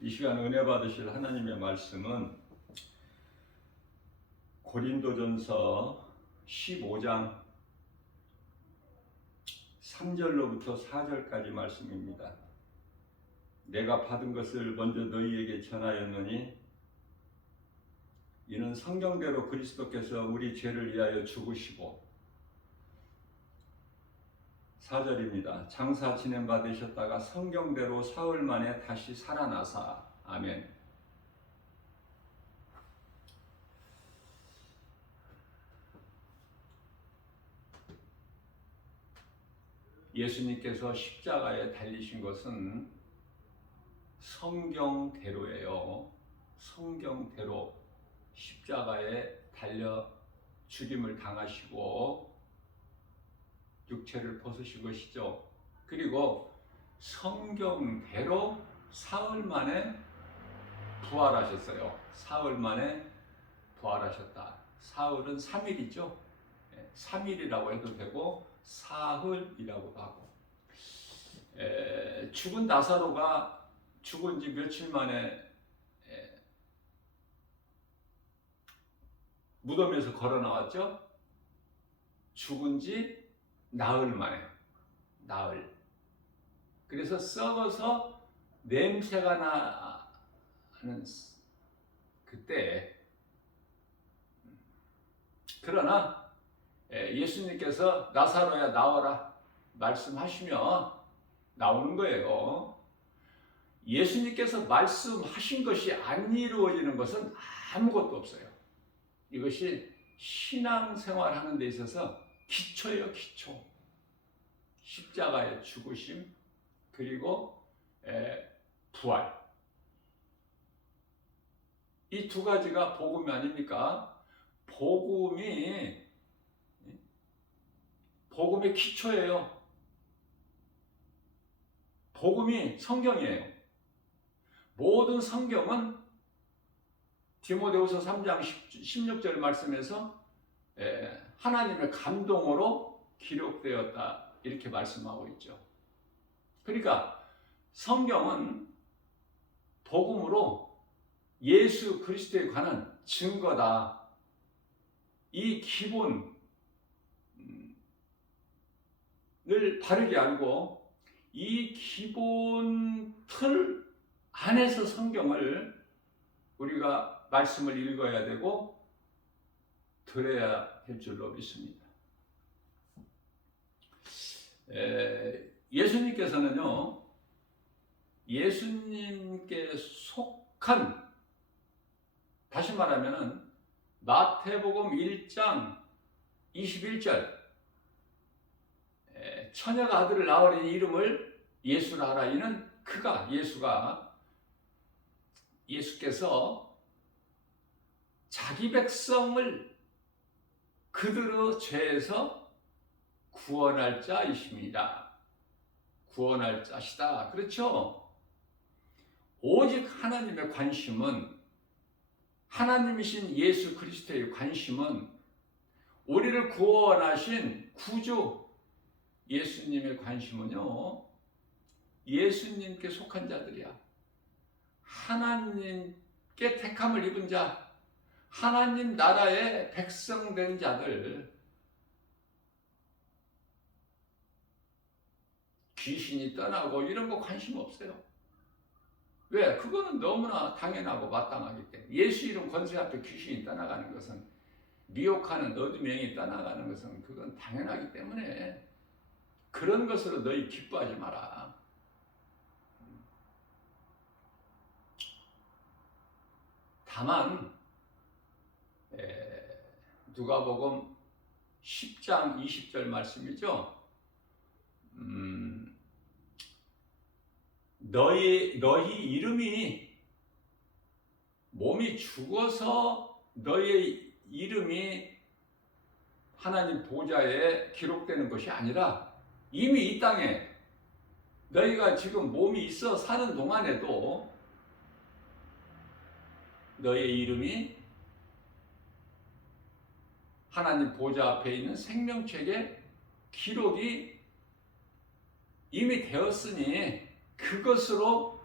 이 시간 은혜 받으실 하나님의 말씀은 고린도전서 15장 3절로부터 4절까지 말씀입니다. 내가 받은 것을 먼저 너희에게 전하였노니 이는 성경대로 그리스도께서 우리 죄를 위하여 죽으시고 4절입니다. 장사 진행 받으셨다가 성경대로 사흘 만에 다시 살아나사. 아멘. 예수님께서 십자가에 달리신 것은 성경대로예요. 성경대로 십자가에 달려 죽임을 당하시고 육체를 벗으신 것이죠. 그리고 성경대로 사흘 만에 부활하셨어요. 사흘 만에 부활하셨다. 사흘은 3일이죠. 3일이라고 해도 되고 사흘이라고도 하고, 죽은 나사로가 죽은 지 며칠 만에 무덤에서 걸어 나왔죠. 죽은 지 나흘 만에, 나흘. 그래서 썩어서 냄새가 나는 그때. 그러나 예수님께서 나사로야 나와라 말씀하시면 나오는 거예요. 예수님께서 말씀하신 것이 안 이루어지는 것은 아무것도 없어요. 이것이 신앙생활 하는 데 있어서 기초예요, 기초. 십자가의 죽으심, 그리고 부활. 이 두 가지가 복음이 아닙니까? 복음이 기초예요. 복음이 성경이에요. 모든 성경은 디모데후서 3장 16절 말씀에서 하나님의 감동으로 기록되었다 이렇게 말씀하고 있죠. 그러니까 성경은 복음으로 예수 그리스도에 관한 증거다. 이 기본을 바르게 알고 이 기본 틀 안에서 성경을 우리가 말씀을 읽어야 되고 들어야 할 줄로 믿습니다. 예수님께서는요, 예수님께 속한, 다시 말하면 마태복음 1장 21절 처녀가 아들을 낳으리니 이름을 예수라 하라. 이는 예수께서 자기 백성을 그들의 죄에서 구원할 자이십니다. 구원할 자시다. 그렇죠? 오직 하나님의 관심은, 하나님이신 예수 그리스도의 관심은 우리를 구원하신 구주 예수님의 관심은요, 예수님께 속한 자들이야. 하나님께 택함을 입은 자, 하나님 나라의 백성 된 자들. 귀신이 떠나고 이런 거 관심 없어요. 왜? 그거는 너무나 당연하고 마땅하기 때문에. 예수 이름 권세 앞에 귀신이 떠나가는 것은, 미혹하는 어둠의 영이 떠나가는 것은 그건 당연하기 때문에 그런 것으로 너희 기뻐하지 마라. 다만 누가복음 10장 20절 말씀이죠. 너희 이름이, 몸이 죽어서 너희의 이름이 하나님 보좌에 기록되는 것이 아니라 이미 이 땅에 너희가 지금 몸이 있어 사는 동안에도 너희의 이름이 하나님 보좌 앞에 있는 생명책에 기록이 이미 되었으니 그것으로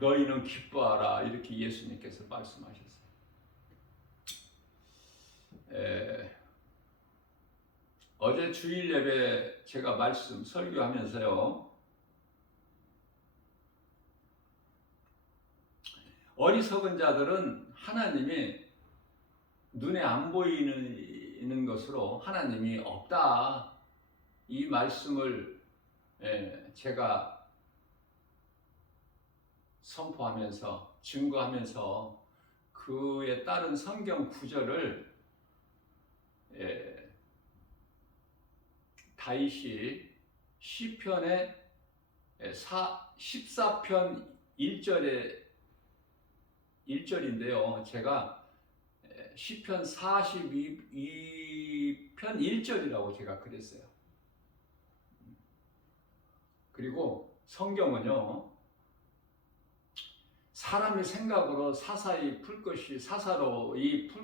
너희는 기뻐하라. 이렇게 예수님께서 말씀하셨어요. 어제 주일 예배 제가 말씀 설교하면서요, 어리석은 자들은 하나님이 눈에 안 보이는 것으로 하나님이 없다, 이 말씀을 제가 선포하면서 증거하면서 그에 따른 성경 구절을 다윗이 시편의 14편 1절인데요. 제가 시편 42편 1절이라고 제가 그랬어요. 그리고 성경은요, 사람의 생각으로 사사로이 풀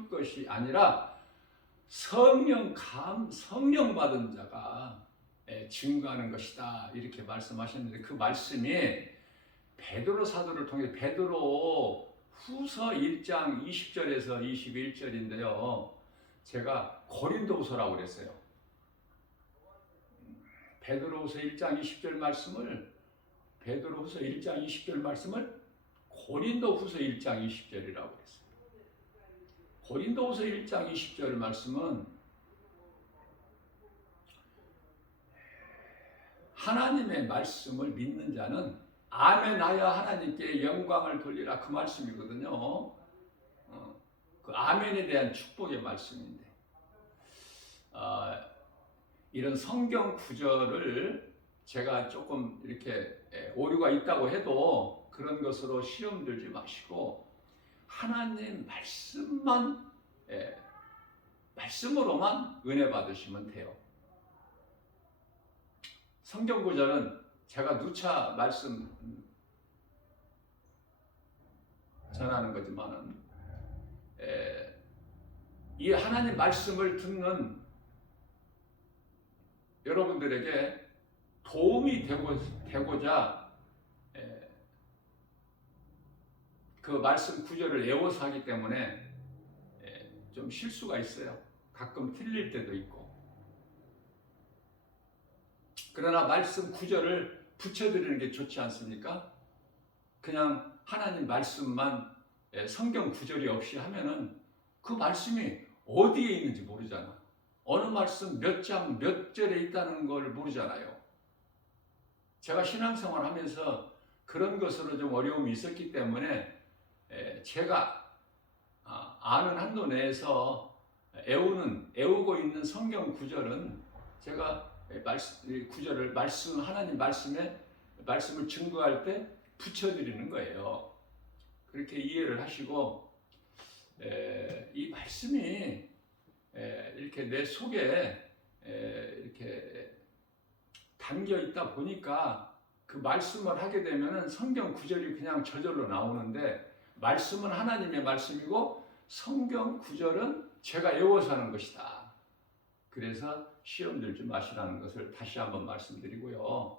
것이 아니라 성령 받은 자가 증거하는 것이다, 이렇게 말씀하셨는데, 그 말씀이 베드로 사도를 통해 베드로 후서 1장 20절에서 21절인데요. 제가 고린도후서라고 그랬어요. 베드로후서 1장 20절 말씀을 베드로후서 1장 20절 말씀을 고린도후서 1장 20절이라고 그랬어요. 고린도후서 1장 20절 말씀은 하나님의 말씀을 믿는 자는 아멘하여 하나님께 영광을 돌리라, 그 말씀이거든요. 그 아멘에 대한 축복의 말씀인데, 이런 성경 구절을 제가 조금 이렇게 오류가 있다고 해도 그런 것으로 시험 들지 마시고 하나님 말씀으로만 은혜 받으시면 돼요. 성경 구절은 제가 누차 말씀 전하는 거지만은, 이 하나님 말씀을 듣는 여러분들에게 도움이 되고자 그 말씀 구절을 외워서 하기 때문에 좀 실수가 있어요. 가끔 틀릴 때도 있고. 그러나 말씀 구절을 붙여드리는 게 좋지 않습니까? 그냥 하나님 말씀만 성경 구절이 없이 하면은 그 말씀이 어디에 있는지 모르잖아. 어느 말씀 몇 장 몇 절에 있다는 걸 모르잖아요. 제가 신앙생활 하면서 그런 것으로 좀 어려움이 있었기 때문에 제가 아는 한도 내에서 애우고 있는 성경 구절은 제가 하나님 말씀을 증거할 때 붙여드리는 거예요. 그렇게 이해를 하시고, 이 말씀이 이렇게 내 속에 이렇게 담겨 있다 보니까 그 말씀을 하게 되면은 성경 구절이 그냥 저절로 나오는데, 말씀은 하나님의 말씀이고 성경 구절은 제가 외워서 하는 것이다. 그래서 시험 들지 마시라는 것을 다시 한번 말씀드리고요.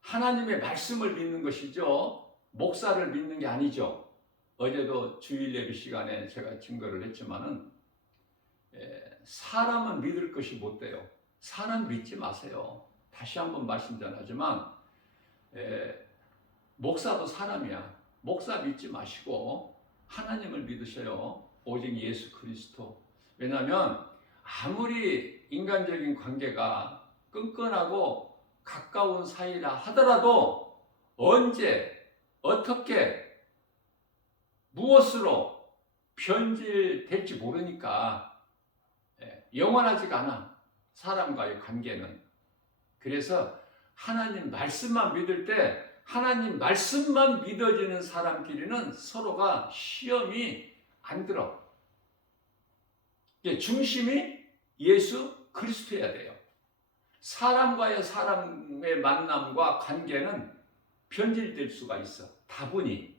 하나님의 말씀을 믿는 것이죠. 목사를 믿는 게 아니죠. 어제도 주일 예배 시간에 제가 증거를 했지만은, 사람은 믿을 것이 못 돼요. 사람 믿지 마세요. 다시 한번 말씀 전하지만, 목사도 사람이야. 목사 믿지 마시고 하나님을 믿으셔요. 오직 예수 그리스도. 왜냐하면 아무리 인간적인 관계가 끈끈하고 가까운 사이라 하더라도 언제 어떻게 무엇으로 변질될지 모르니까 영원하지가 않아, 사람과의 관계는. 그래서 하나님 말씀만 믿을 때, 하나님 말씀만 믿어지는 사람끼리는 서로가 시험이 안 들어. 중심이 예수 그리스도여야 돼요. 사람의 만남과 관계는 변질될 수가 있어, 다분히.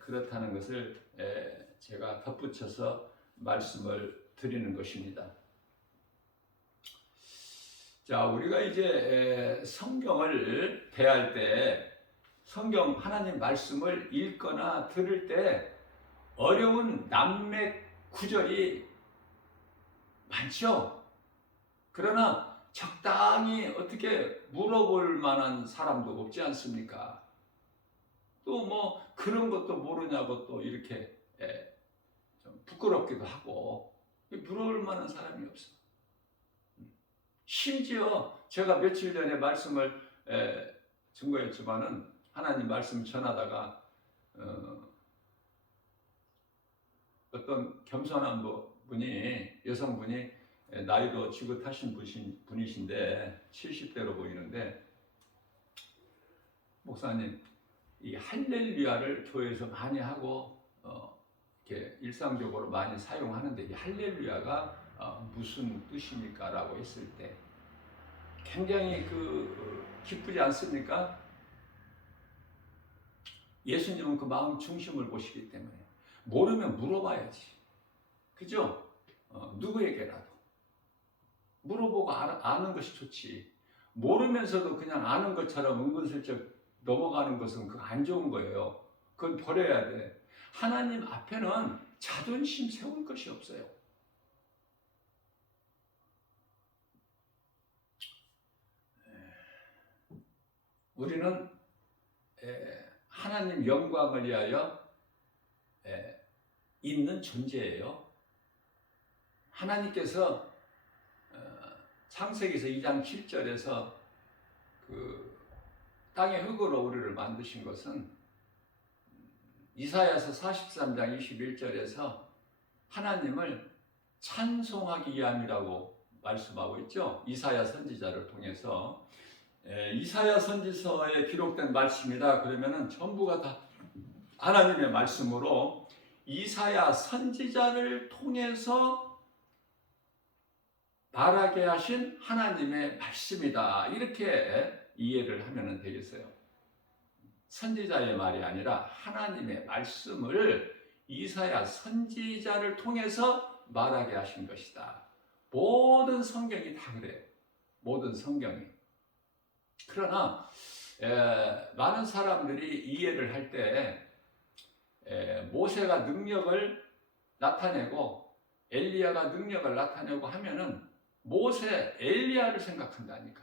그렇다는 것을 제가 덧붙여서 말씀을 드리는 것입니다. 자, 우리가 이제 성경을 대할 때 성경 하나님 말씀을 읽거나 들을 때 어려운 난맥 구절이 많죠. 그러나 적당히 어떻게 물어볼 만한 사람도 없지 않습니까? 또 뭐 그런 것도 모르냐고 또 이렇게 좀 부끄럽기도 하고 물어볼 만한 사람이 없어. 심지어 제가 며칠 전에 말씀을 증거했지만은 하나님 말씀 전하다가 어떤 겸손한 분이 여성분이 나이도 지긋하신 분이신데 70대로 보이는데 목사님 이 할렐루야를 교회에서 많이 하고 이렇게 일상적으로 많이 사용하는데 이 할렐루야가 무슨 뜻입니까? 라고 했을 때 굉장히 기쁘지 않습니까? 예수님은 그 마음 중심을 보시기 때문에 모르면 물어봐야지. 그죠? 누구에게라도 물어보고 아는 것이 좋지. 모르면서도 그냥 아는 것처럼 은근슬쩍 넘어가는 것은 그거 안 좋은 거예요. 그건 버려야 돼. 하나님 앞에는 자존심 세울 것이 없어요. 우리는 하나님 영광을 위하여 있는 존재예요. 하나님께서 창세기에서 2장 7절에서 그 땅의 흙으로 우리를 만드신 것은 이사야서 43장 21절에서 하나님을 찬송하기 위함이라고 말씀하고 있죠. 이사야 선지자를 통해서 이사야 선지서에 기록된 말씀이다 그러면은 전부가 다 하나님의 말씀으로 이사야 선지자를 통해서 말하게 하신 하나님의 말씀이다. 이렇게 이해를 하면 되겠어요. 선지자의 말이 아니라 하나님의 말씀을 이사야 선지자를 통해서 말하게 하신 것이다. 모든 성경이 다 그래요. 모든 성경이. 그러나 많은 사람들이 이해를 할 때 모세가 능력을 나타내고 엘리야가 능력을 나타내고 하면은 모세, 엘리야를 생각한다니까.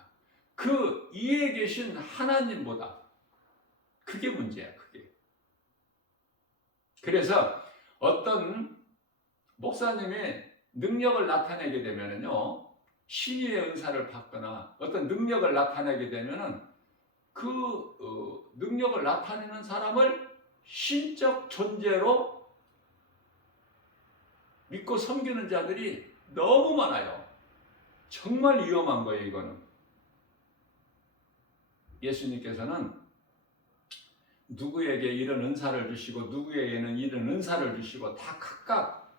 그 위에 계신 하나님보다 그게 문제야, 그게. 그래서 어떤 목사님이 능력을 나타내게 되면은요, 신유의 은사를 받거나 어떤 능력을 나타내게 되면은 그 능력을 나타내는 사람을 신적 존재로 믿고 섬기는 자들이 너무 많아요. 정말 위험한 거예요, 이거는. 예수님께서는 누구에게 이런 은사를 주시고 누구에게는 이런 은사를 주시고 다 각각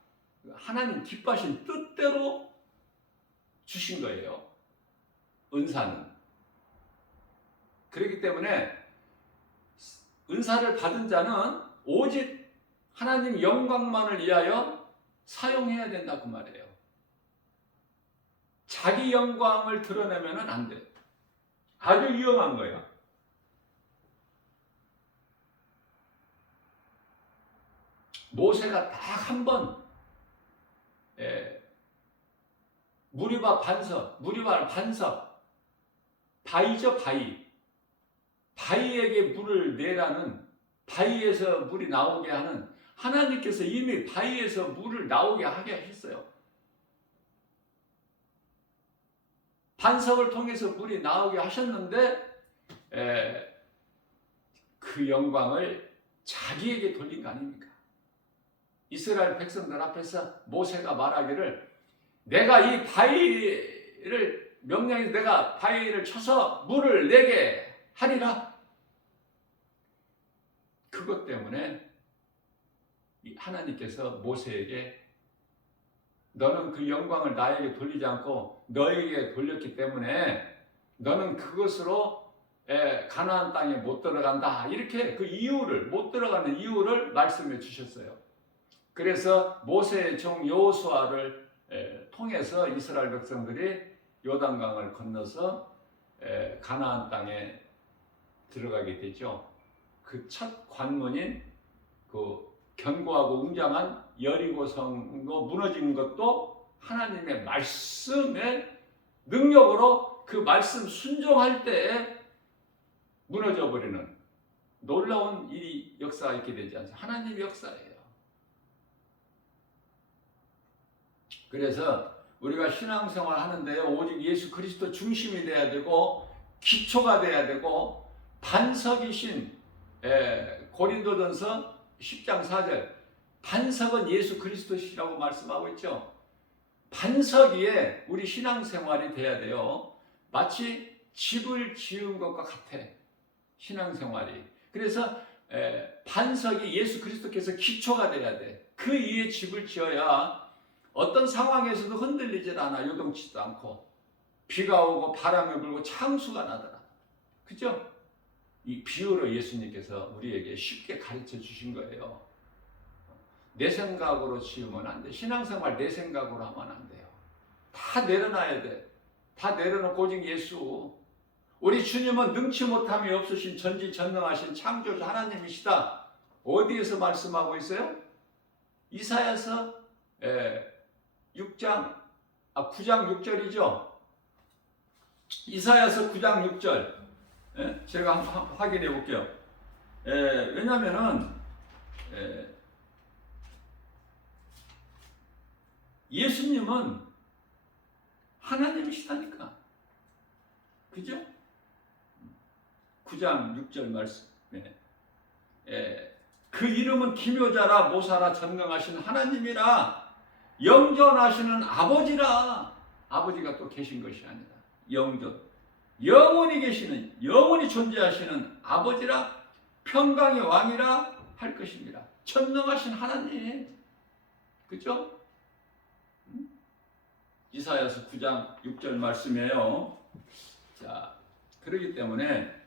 하나님 기뻐하신 뜻대로 주신 거예요. 은사는. 그렇기 때문에 은사를 받은 자는 오직 하나님 영광만을 위하여 사용해야 된다 그 말이에요. 자기 영광을 드러내면 안 돼. 아주 위험한 거예요. 모세가 딱 한 번 무리바 반석, 바위죠, 바위. 바위에게 물을 내라는, 바위에서 물이 나오게 하는, 하나님께서 이미 바위에서 물을 나오게 하게 하셨어요. 반석을 통해서 물이 나오게 하셨는데 그 영광을 자기에게 돌린 거 아닙니까? 이스라엘 백성들 앞에서 모세가 말하기를 내가 이 바위를 명령해서 내가 바위를 쳐서 물을 내게 하리라. 그것 때문에 하나님께서 모세에게 너는 그 영광을 나에게 돌리지 않고 너에게 돌렸기 때문에 너는 그것으로 가나안 땅에 못 들어간다. 이렇게 그 이유를, 못 들어가는 이유를 말씀해 주셨어요. 그래서 모세의 종 여호수아를 통해서 이스라엘 백성들이 요단강을 건너서 가나안 땅에 들어가게 되죠. 그 첫 관문인 그 견고하고 웅장한 여리고성도 무너진 것도 하나님의 말씀의 능력으로 그 말씀 순종할 때에 무너져 버리는 놀라운 일이 역사가 있게 되지 않습니까? 하나님의 역사예요. 그래서 우리가 신앙생활 하는데 오직 예수 그리스도 중심이 돼야 되고 기초가 돼야 되고 반석이신 고린도전서 10장 4절 반석은 예수 그리스도시라고 말씀하고 있죠. 반석 위에 우리 신앙생활이 돼야 돼요. 마치 집을 지은 것과 같아. 신앙생활이. 그래서 반석이 예수 그리스도께서 기초가 돼야 돼. 그 위에 집을 지어야 어떤 상황에서도 흔들리질 않아. 요동치지도 않고 비가 오고 바람이 불고 창수가 나더라. 그죠? 이 비유로 예수님께서 우리에게 쉽게 가르쳐 주신 거예요. 내 생각으로 지으면 안 돼. 신앙생활 내 생각으로 하면 안 돼요. 다 내려놔야 돼. 다 내려놓고 오직 예수. 우리 주님은 능치 못함이 없으신 전지전능하신 창조주 하나님이시다. 어디에서 말씀하고 있어요? 이사야서 9장 6절이죠. 이사야서 9장 6절. 제가 한번 확인해 볼게요. 왜냐하면은 예수님은 하나님이시다니까. 그죠? 9장 6절 말씀. 그 이름은 기묘자라 모사라 전능하신 하나님이라 영존하시는 아버지라. 아버지가 또 계신 것이 아니라 영존. 영원히 계시는, 영원히 존재하시는 아버지라 평강의 왕이라 할 것입니다. 전능하신 하나님. 그죠? 이사야서 9장 6절 말씀이에요. 자, 그렇기 때문에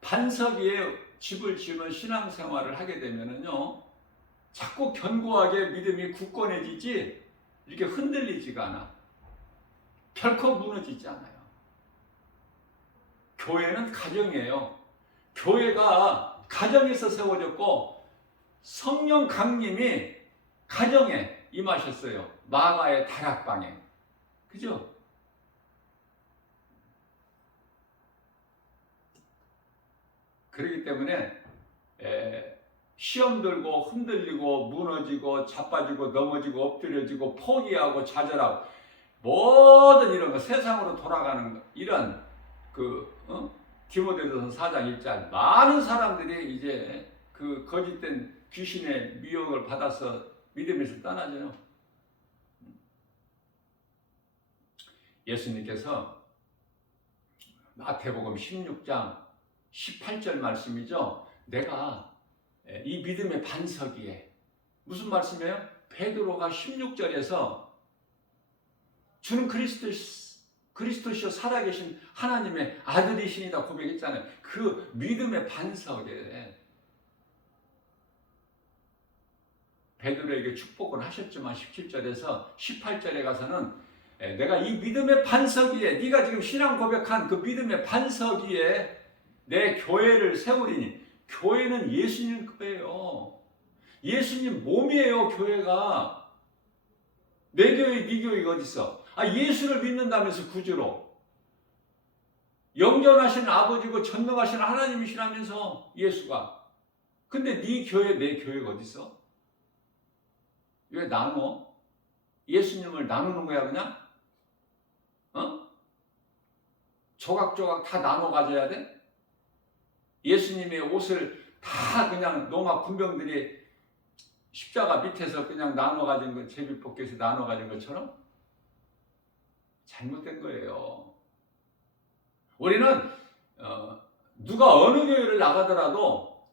반석 위에 집을 지으면 신앙생활을 하게 되면은요, 자꾸 견고하게 믿음이 굳건해지지 이렇게 흔들리지가 않아. 결코 무너지지 않아요. 교회는 가정이에요. 교회가 가정에서 세워졌고 성령 강림이 가정에 임하셨어요. 마가의 다락방에. 그죠? 그렇기 때문에 시험 들고 흔들리고 무너지고 자빠지고 넘어지고 엎드려지고 포기하고 좌절하고 모든 이런 거 세상으로 돌아가는 거 이런 디모데전서 4장 1절 많은 사람들이 이제 그 거짓된 귀신의 미혹을 받아서 믿음에서 떠나져요. 예수님께서 마태복음 16장 18절 말씀이죠. 내가 이 믿음의 반석 위에 무슨 말씀이에요? 베드로가 16절에서 주는 그리스도시요 살아계신 하나님의 아들이시니다 고백했잖아요. 그 믿음의 반석에 베드로에게 축복을 하셨지만 17절에서 18절에 가서는 내가 이 믿음의 반석 위에 네가 지금 신앙 고백한 그 믿음의 반석 위에 내 교회를 세우리니. 교회는 예수님 거예요. 예수님 몸이에요. 교회가. 내 교회 네 교회가 어디 있어? 예수를 믿는다면서 구주로. 영존하시는 아버지고 전능하시는 하나님이시라면서 예수가. 근데 네 교회 내 교회가 어디 있어? 왜 나눠? 예수님을 나누는 거야 그냥? 조각조각 다 나눠 가져야 돼? 예수님의 옷을 다 그냥 로마 군병들이 십자가 밑에서 그냥 나눠 가진 거, 제비뽑기에서 나눠 가진 것처럼 잘못된 거예요. 우리는 누가 어느 교회를 나가더라도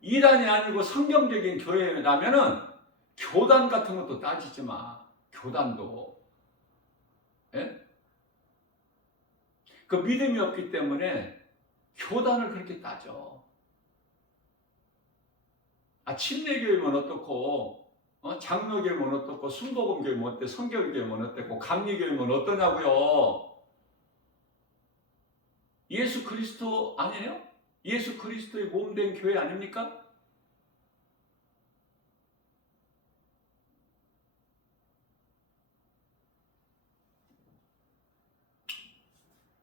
이단이 아니고 성경적인 교회라면은 교단 같은 것도 따지지 마. 교단도. 예? 그 믿음이 없기 때문에 교단을 그렇게 따져. 침례교회면 어떻고 장로교회면 어떻고 순복음교회면 어때? 성결교회면 어땠고 감리교회면 어떠냐고요? 예수 그리스도 아니에요? 예수 그리스도의 몸된 교회 아닙니까?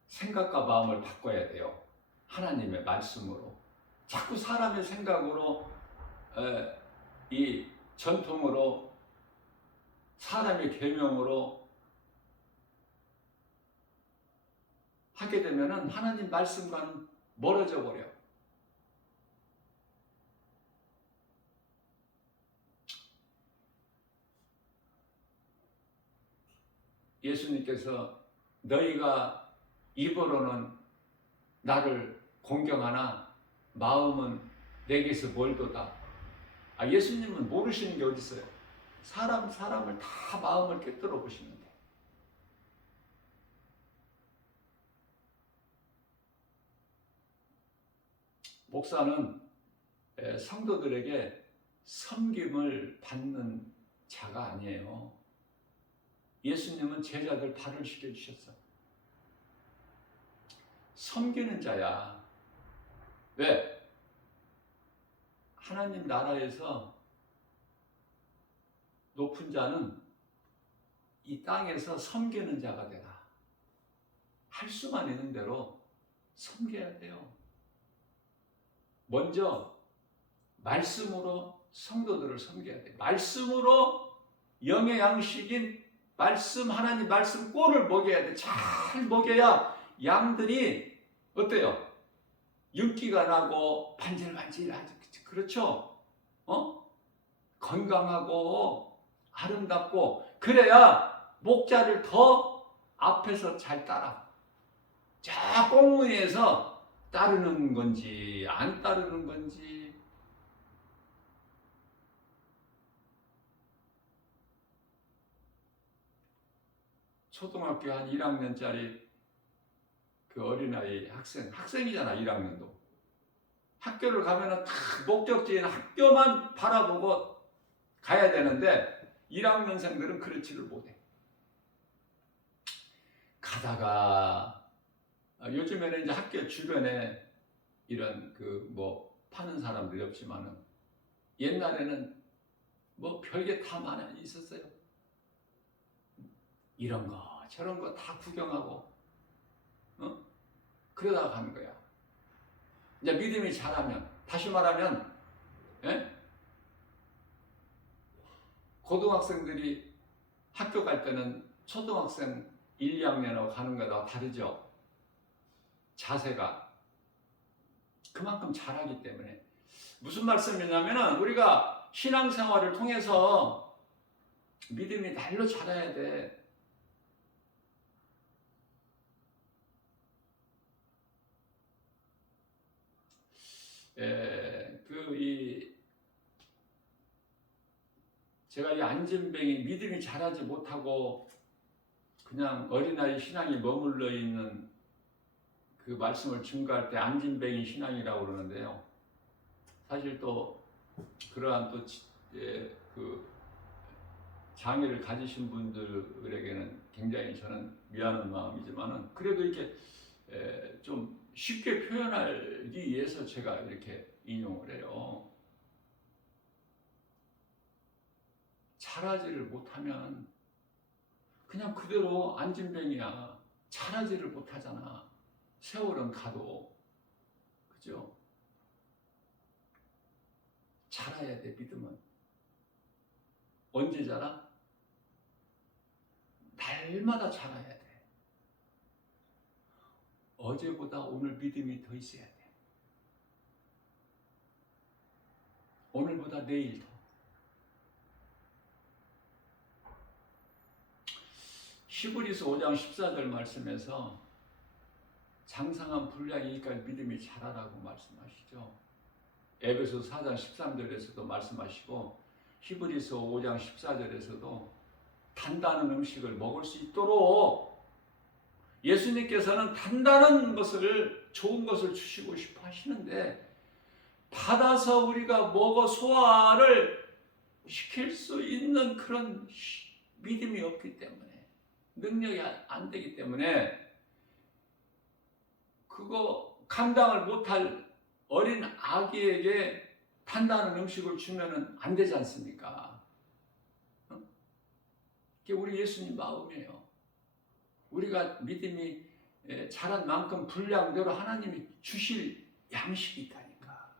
생각과 마음을 바꿔야 돼요. 하나님의 말씀으로. 자꾸 사람의 생각으로 이 전통으로 사람의 계명으로 하게 되면은 하나님 말씀과는 멀어져 버려. 예수님께서 너희가 입으로는 나를 공경하나 마음은 내게서 멀도다. 예수님은 모르시는 게 어디 있어요? 사람을 다 마음을 꿰뚫어 보시는데. 목사는 성도들에게 섬김을 받는 자가 아니에요. 예수님은 제자들 발을 씻겨주셨어. 섬기는 자야. 왜? 하나님 나라에서 높은 자는 이 땅에서 섬기는 자가 되라. 할 수만 있는 대로 섬겨야 돼요. 먼저 말씀으로 성도들을 섬겨야 돼. 말씀으로 영의 양식인 말씀, 하나님 말씀 꼴을 먹여야 돼. 잘 먹여야 양들이 어때요? 윤기가 나고 반질반질하죠. 그렇죠? 건강하고 아름답고 그래야 목자를 더 앞에서 잘 따라. 저 꽁무니에서 따르는 건지 안 따르는 건지. 초등학교 한 1학년짜리 그 어린아이 학생이잖아. 1학년도 학교를 가면은 다 목적지인 학교만 바라보고 가야 되는데 1학년생들은 그렇지를 못해. 가다가 요즘에는 이제 학교 주변에 이런 그 뭐 파는 사람들이 없지만은 옛날에는 뭐 별게 다 많이 있었어요. 이런 거 저런 거 다 구경하고 그러다가 가는 거야. 이제 믿음이 자라면, 다시 말하면 고등학생들이 학교 갈 때는 초등학생 1, 2학년하고 가는 거랑 다르죠. 자세가 그만큼 잘하기 때문에. 무슨 말씀이냐면 우리가 신앙생활을 통해서 믿음이 날로 자라야 돼. 제가 이 안진뱅이 믿음이 자라지 못하고 그냥 어린아이 신앙이 머물러 있는 그 말씀을 증거할 때 안진뱅이 신앙이라고 그러는데요. 사실 또 그러한 또 그 장애를 가지신 분들에게는 굉장히 저는 미안한 마음이지만은 그래도 이렇게 좀 쉽게 표현하기 위해서 제가 이렇게 인용을 해요. 잘하지를 못하면 그냥 그대로 안진뱅이야. 잘하지를 못하잖아. 세월은 가도. 그죠? 자라야 돼, 믿음은. 언제 자라? 날마다 자라야 돼. 어제보다 오늘 믿음이 더 있어야 돼. 오늘보다 내일 더. 히브리서 5장 14절 말씀에서 장성한 분량이니까 믿음이 자라라고 말씀하시죠. 에베소 4장 13절에서도 말씀하시고 히브리서 5장 14절에서도 단단한 음식을 먹을 수 있도록 예수님께서는 단단한 것을, 좋은 것을 주시고 싶어 하시는데 받아서 우리가 먹어 소화를 시킬 수 있는 그런 믿음이 없기 때문에, 능력이 안 되기 때문에 그거 감당을 못할 어린 아기에게 단단한 음식을 주면은 안 되지 않습니까? 그게 우리 예수님 마음이에요. 우리가 믿음이 자란 만큼 분량대로 하나님이 주실 양식이 있다니까.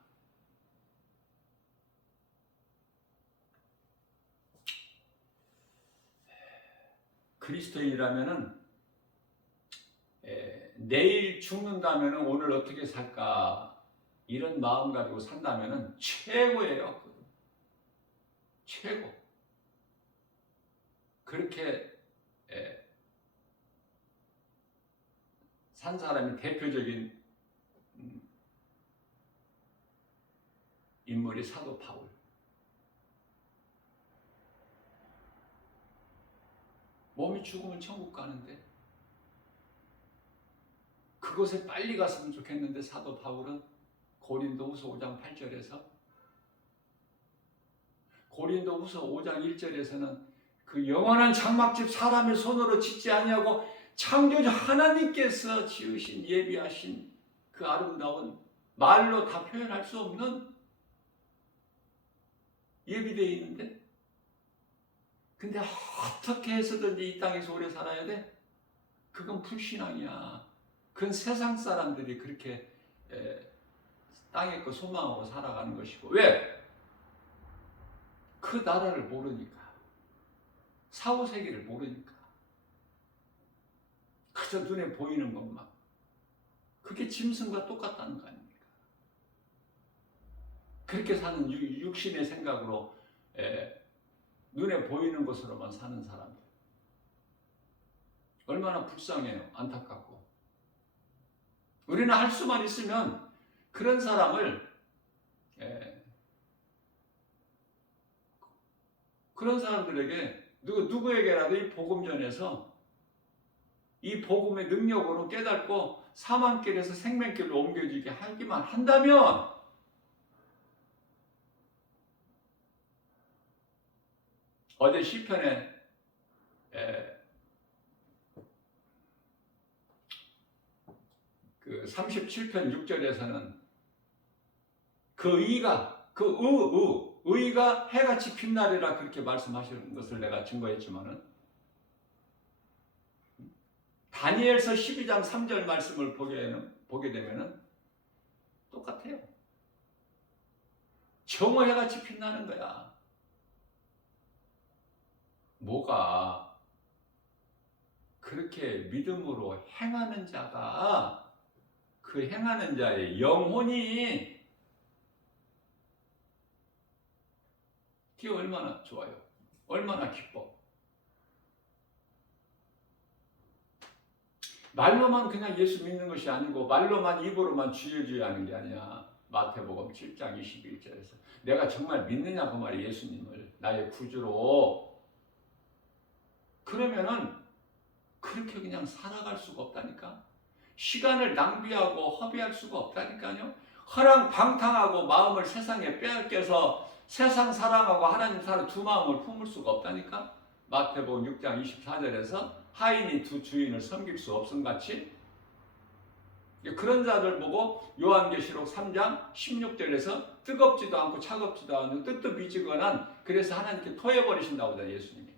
그리스도인이라면은 내일 죽는다면은 오늘 어떻게 살까 이런 마음 가지고 산다면은 최고예요. 최고. 그렇게 산 사람이 대표적인 인물이 사도 바울. 몸이 죽으면 천국 가는데 그곳에 빨리 갔으면 좋겠는데 사도 바울은 고린도후서 5장 8절에서 고린도후서 5장 1절에서는 그 영원한 장막집 사람의 손으로 짓지 아니하고 창조주 하나님께서 지으신 예비하신 그 아름다운 말로 다 표현할 수 없는 예비되어 있는데 근데 어떻게 해서든지 이 땅에서 오래 살아야 돼? 그건 불신앙이야. 그건 세상 사람들이 그렇게 땅에 거 소망하고 살아가는 것이고. 왜? 그 나라를 모르니까. 사후세계를 모르니까. 그저 눈에 보이는 것만. 그게 짐승과 똑같다는 거 아닙니까? 그렇게 사는 육신의 생각으로 눈에 보이는 것으로만 사는 사람들. 얼마나 불쌍해요. 안타깝고. 우리는 할 수만 있으면 그런 사람을 그런 사람들에게 누구에게라도 이 복음 전해서 이 복음의 능력으로 깨닫고 사망길에서 생명길로 옮겨지게 하기만 한다면 어제 시편에 그 37편 6절에서는 그 의가 해같이 빛나리라 그렇게 말씀하시는 것을 내가 증거했지만은 다니엘서 12장 3절 말씀을 보게 되면은 똑같아요. 정오 해같이 빛나는 거야. 뭐가 그렇게 믿음으로 행하는 자가 그 행하는 자의 영혼이 그게 얼마나 좋아요. 얼마나 기뻐. 말로만 그냥 예수 믿는 것이 아니고 말로만 입으로만 주여 하는 게 아니야. 마태복음 7장 21절에서 내가 정말 믿느냐 그 말이 예수님을 나의 구주로 그러면은 그렇게 그냥 살아갈 수가 없다니까. 시간을 낭비하고 허비할 수가 없다니까요. 허랑방탕하고 마음을 세상에 빼앗겨서 세상 사랑하고 하나님 사랑 두 마음을 품을 수가 없다니까. 마태복음 6장 24절에서 하인이 두 주인을 섬길 수 없음 같이 그런 자들 보고 요한계시록 3장 16절에서 뜨겁지도 않고 차갑지도 않은 뜨뜻미지근한 그래서 하나님께 토해버리신다고 하잖아요. 예수님이.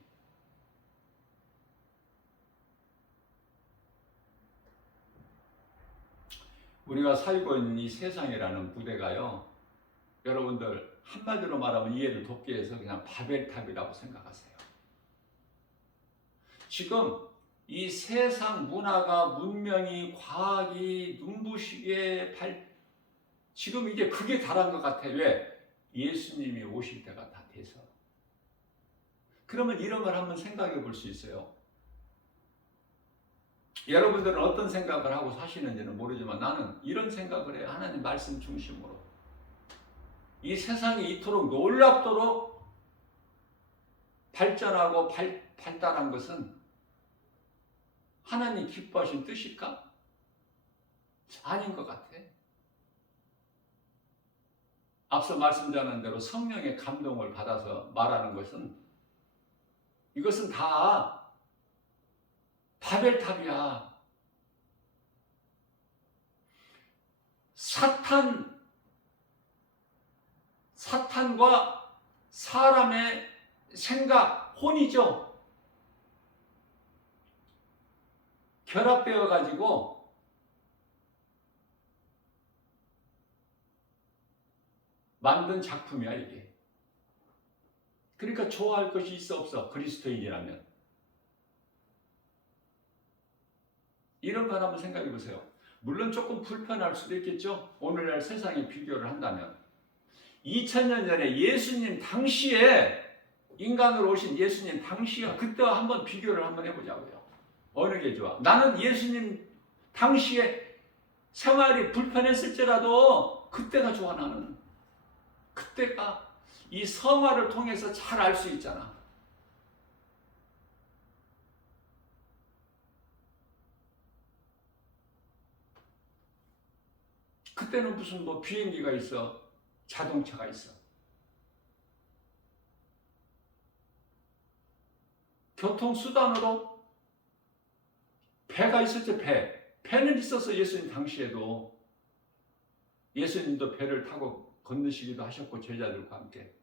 우리가 살고 있는 이 세상이라는 부대가요. 여러분들 한마디로 말하면 이해를 돕기 위해서 그냥 바벨탑이라고 생각하세요. 지금 이 세상 문화가 문명이 과학이 눈부시게 지금 이제 그게 달한 것 같아. 왜? 예수님이 오실 때가 다 돼서. 그러면 이런 걸 한번 생각해 볼 수 있어요. 여러분들은 어떤 생각을 하고 사시는지는 모르지만 나는 이런 생각을 해요. 하나님 말씀 중심으로. 이 세상이 이토록 놀랍도록 발전하고 발달한 것은 하나님 기뻐하신 뜻일까? 아닌 것 같아. 앞서 말씀드린 대로 성령의 감동을 받아서 말하는 것은 이것은 다 바벨탑이야. 사탄과 사람의 생각, 혼이죠. 결합되어 가지고 만든 작품이야 이게. 그러니까 좋아할 것이 있어 없어? 그리스도인이라면. 이런 걸 한번 생각해 보세요. 물론 조금 불편할 수도 있겠죠. 오늘날 세상에 비교를 한다면 2000년 전에 예수님 당시에 인간으로 오신 예수님 당시와 그때와 한번 비교를 한번 해보자고요. 어느 게 좋아? 나는 예수님 당시에 생활이 불편했을지라도 그때가 좋아. 나는 그때가 이 성화를 통해서 잘 알 수 있잖아. 그때는 무슨 뭐 비행기가 있어, 자동차가 있어. 교통수단으로 배가 있었죠. 배는 있었어. 예수님 당시에도. 예수님도 배를 타고 건너시기도 하셨고 제자들과 함께.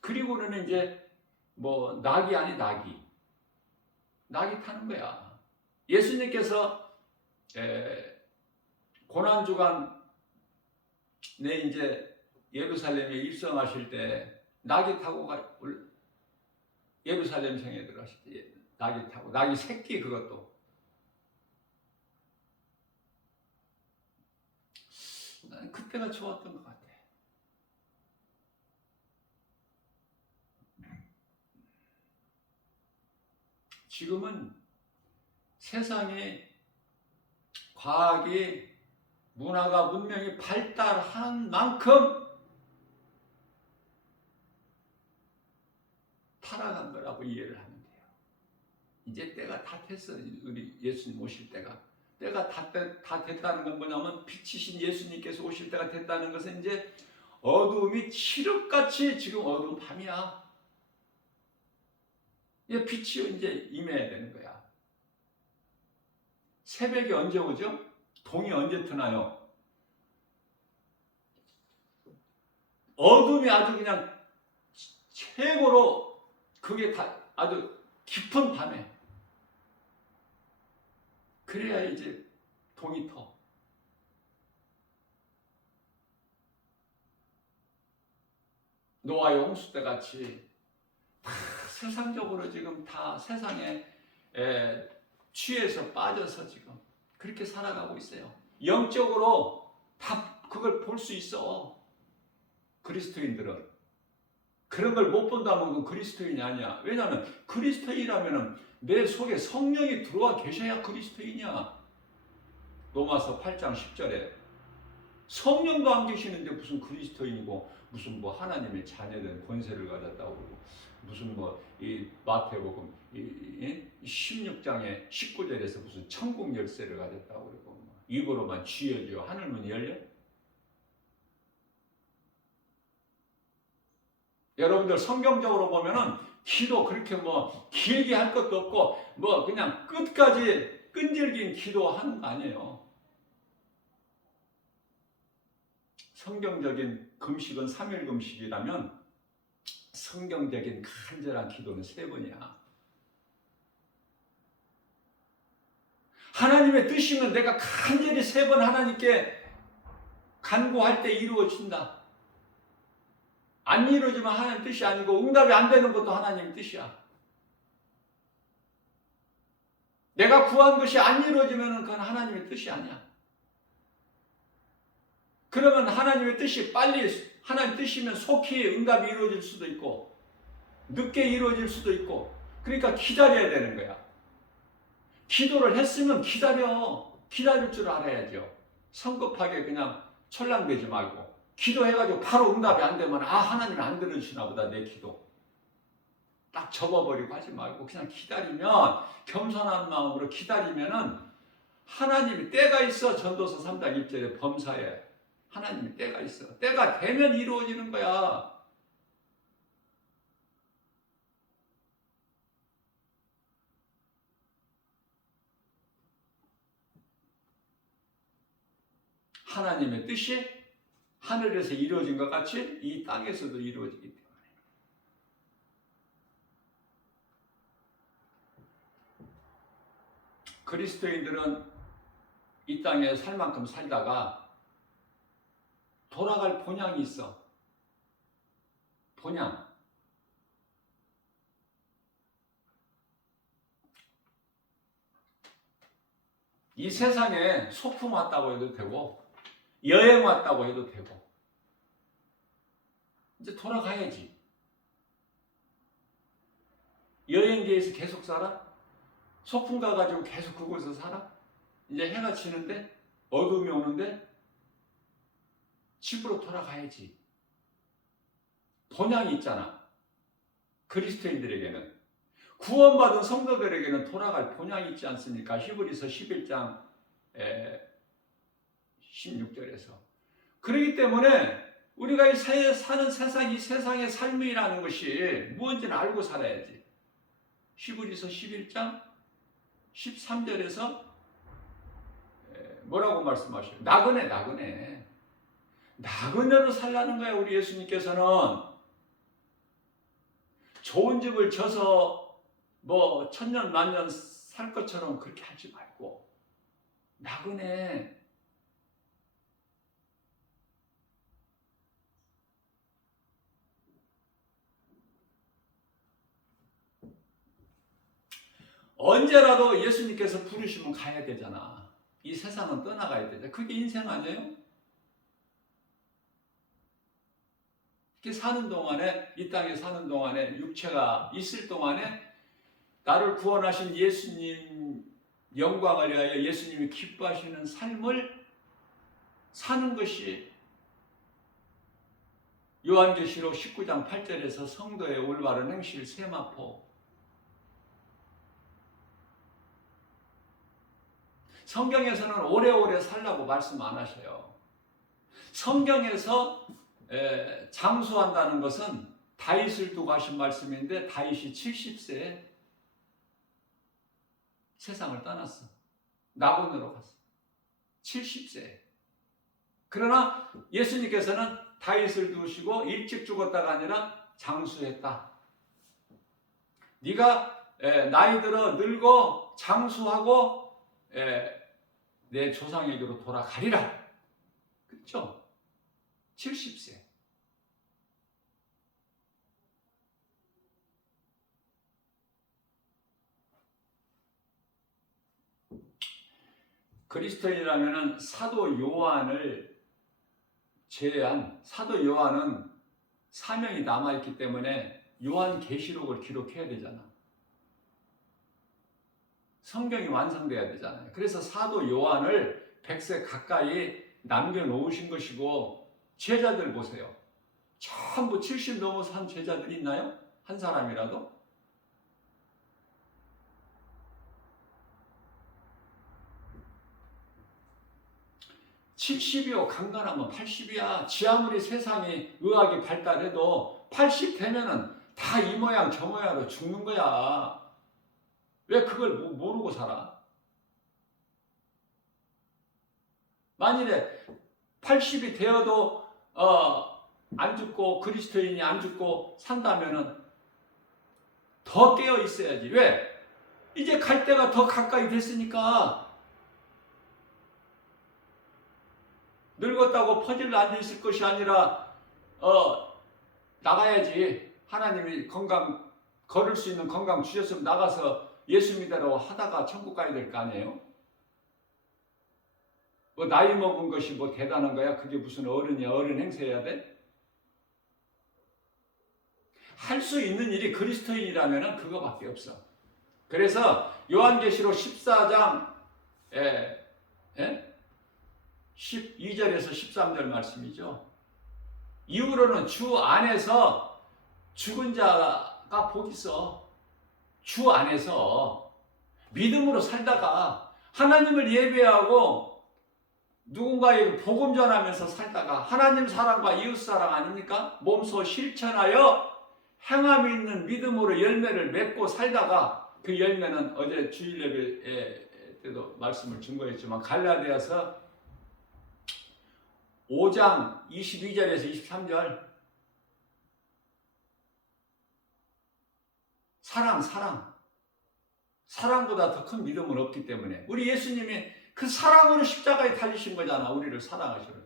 그리고는 이제 뭐 낙이 아니 낙이 타는 거야. 예수님께서 고난주간에 이제 예루살렘에 입성하실 때 낙이 타고 예루살렘 성에 들어가실 때 낙이 타고, 낙이 새끼 그것도. 나는 그때가 좋았던 것 같아. 지금은 세상에 과학이, 문화가, 문명이 발달한 만큼 타락한 거라고 이해를 하면 돼요. 이제 때가 다 됐어. 우리 예수님 오실 때가 다 됐다는 건 뭐냐면, 빛이신 예수님께서 오실 때가 됐다는 것은 이제 어두움이 칠흑같이 지금 어두운 밤이야. 이제 빛이 이제 임해야 되는 거야. 새벽이 언제 오죠? 동이 언제 트나요? 어둠이 아주 그냥 최고로 그게 다 아주 깊은 밤에, 그래야 이제 동이 터. 노아의 홍수 때 같이 다 세상적으로 지금 다 세상에 취해서 빠져서 지금 그렇게 살아가고 있어요. 영적으로 다 그걸 볼 수 있어. 그리스도인들은 그런 걸 못 본다면 그건 그리스도인이 아니야. 왜냐하면 그리스도인이라면 내 속에 성령이 들어와 계셔야 그리스도인이야. 로마서 8장 10절에 성령도 안 계시는데 무슨 그리스도인이고, 무슨 뭐 하나님의 자녀된 권세를 가졌다고 그러고, 무슨 뭐 이 마태복음 16장의 19절에서 무슨 천국 열쇠를 가졌다고 그러고, 입으로만 쥐어줘 하늘문이 열려? 여러분들 성경적으로 보면은 기도 그렇게 뭐 길게 할 것도 없고, 뭐 그냥 끝까지 끈질긴 기도하는 거 아니에요. 성경적인 금식은 3일 금식이라면 성경적인 간절한 기도는 3번이야. 하나님의 뜻이면 내가 간절히 3번 하나님께 간구할 때 이루어진다. 안 이루어지면 하나님 뜻이 아니고, 응답이 안 되는 것도 하나님 뜻이야. 내가 구한 것이 안 이루어지면 그건 하나님의 뜻이 아니야. 그러면 하나님의 뜻이 빨리, 하나님 뜻이면 속히 응답이 이루어질 수도 있고 늦게 이루어질 수도 있고, 그러니까 기다려야 되는 거야. 기도를 했으면 기다릴 줄 알아야죠. 성급하게 그냥 철랑되지 말고, 기도해가지고 바로 응답이 안 되면 하나님이 안 들으시나 보다 내 기도 딱 접어버리고 하지 말고, 그냥 기다리면, 겸손한 마음으로 기다리면은 하나님이 때가 있어. 전도서 3장 1절에 범사에 하나님의 때가 있어. 때가 되면 이루어지는 거야. 하나님의 뜻이 하늘에서 이루어진 것 같이 이 땅에서도 이루어지기 때문에. 그리스도인들은 이 땅에 살 만큼 살다가 돌아갈 본향이 있어. 본향. 이 세상에 소풍 왔다고 해도 되고 여행 왔다고 해도 되고 이제 돌아가야지. 여행지에서 계속 살아? 소풍 가가지고 계속 그곳에서 살아? 이제 해가 지는데 어둠이 오는데 집으로 돌아가야지. 본향이 있잖아. 그리스도인들에게는. 구원받은 성도들에게는 돌아갈 본향이 있지 않습니까? 히브리서 11장 16절에서. 그렇기 때문에 우리가 사는 세상, 이 세상의 삶이라는 것이 무엇인지는 알고 살아야지. 히브리서 11장 13절에서 뭐라고 말씀하셔요? 나그네로 살라는 거야. 우리 예수님께서는 좋은 집을 져서 뭐 천년 만년 살 것처럼 그렇게 하지 말고 나그네. 언제라도 예수님께서 부르시면 가야 되잖아. 이 세상은 떠나가야 되잖아. 그게 인생 아니에요? 이렇게 사는 동안에, 이 땅에 사는 동안에, 육체가 있을 동안에 나를 구원하신 예수님 영광을 위하여 예수님이 기뻐하시는 삶을 사는 것이 요한계시록 19장 8절에서 성도의 올바른 행실 세마포. 성경에서는 오래오래 살라고 말씀 안 하셔요. 성경에서 장수한다는 것은 다윗을 두고 하신 말씀인데 다윗이 70세에 세상을 떠났어. 낙원으로 갔어. 70세. 그러나 예수님께서는 다윗을 두시고 일찍 죽었다가 아니라 장수했다. 네가 나이 들어 늙어 장수하고 내 조상에게로 돌아가리라. 그렇죠? 70세. 그리스도인이라면 사도 요한을 제외한 사도 요한은 사명이 남아있기 때문에 요한계시록을 기록해야 되잖아. 성경이 완성돼야 되잖아요. 그래서 사도 요한을 100세 가까이 남겨놓으신 것이고 제자들 보세요. 전부 70 넘어서 한 제자들이 있나요? 한 사람이라도? 70이요. 강간하면 80이야. 지 아무리 세상이 의학이 발달해도 80 되면은 다 이 모양 저 모양으로 죽는 거야. 왜 그걸 모르고 살아? 만일에 80이 되어도 안 죽고 그리스도인이 안 죽고 산다면은 더 깨어 있어야지. 왜? 이제 갈 때가 더 가까이 됐으니까. 늙었다고 퍼질러 앉아있을 것이 아니라 나가야지. 하나님이 건강 걸을 수 있는 건강 주셨으면 나가서 예수 믿으라고 하다가 천국 가야 될 거 아니에요? 뭐 나이 먹은 것이 뭐 대단한 거야? 그게 무슨 어른이야? 어른 행세해야 돼? 할 수 있는 일이 그리스도인이라면 그거밖에 없어. 그래서 요한계시록 14장 12절에서 13절 말씀이죠. 이후로는 주 안에서 죽은 자가 복 있어. 주 안에서 믿음으로 살다가 하나님을 예배하고 누군가에게 복음 전하면서 살다가 하나님 사랑과 이웃 사랑 아닙니까? 몸소 실천하여 행함이 있는 믿음으로 열매를 맺고 살다가 그 열매는 어제 주일 예배 때도 말씀을 증거했지만 갈라디아서 5장 22절에서 23절 사랑보다 더 큰 믿음은 없기 때문에 우리 예수님이 그 사랑으로 십자가에 달리신 거잖아. 우리를 사랑하시는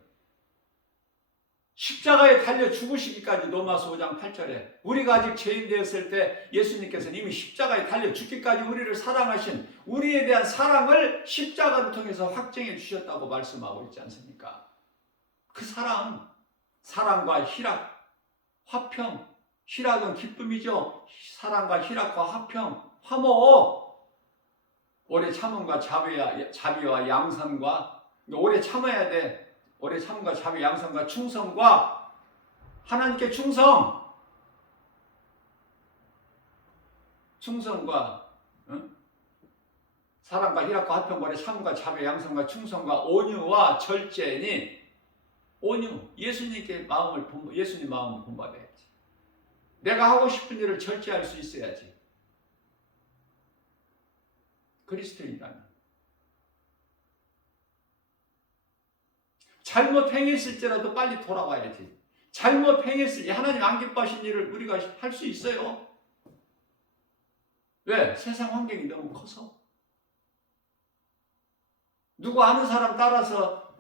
십자가에 달려 죽으시기까지 로마서 5장 8절에 우리가 아직 죄인 되었을 때 예수님께서는 이미 십자가에 달려 죽기까지 우리를 사랑하신 우리에 대한 사랑을 십자가를 통해서 확증해 주셨다고 말씀하고 있지 않습니까? 그 사랑과 희락, 화평, 희락은 기쁨이죠. 사랑과 희락과 화평, 화목, 오래 참음과 자비와 양선과 오래 참아야 돼. 오래 참음과 자비, 양선과 충성과 하나님께 충성과 사랑과 희락과 화평과 오래 참음과 자비, 양선과 충성과 온유와 절제니 온유, 예수님 마음을 본받아야지. 내가 하고 싶은 일을 절제할 수 있어야지. 그리스도인이라면 잘못 행했을지라도 빨리 돌아와야지. 잘못 행했을 하나님 안 기뻐하신 일을 우리가 할 수 있어요. 왜? 세상 환경이 너무 커서. 누구 아는 사람 따라서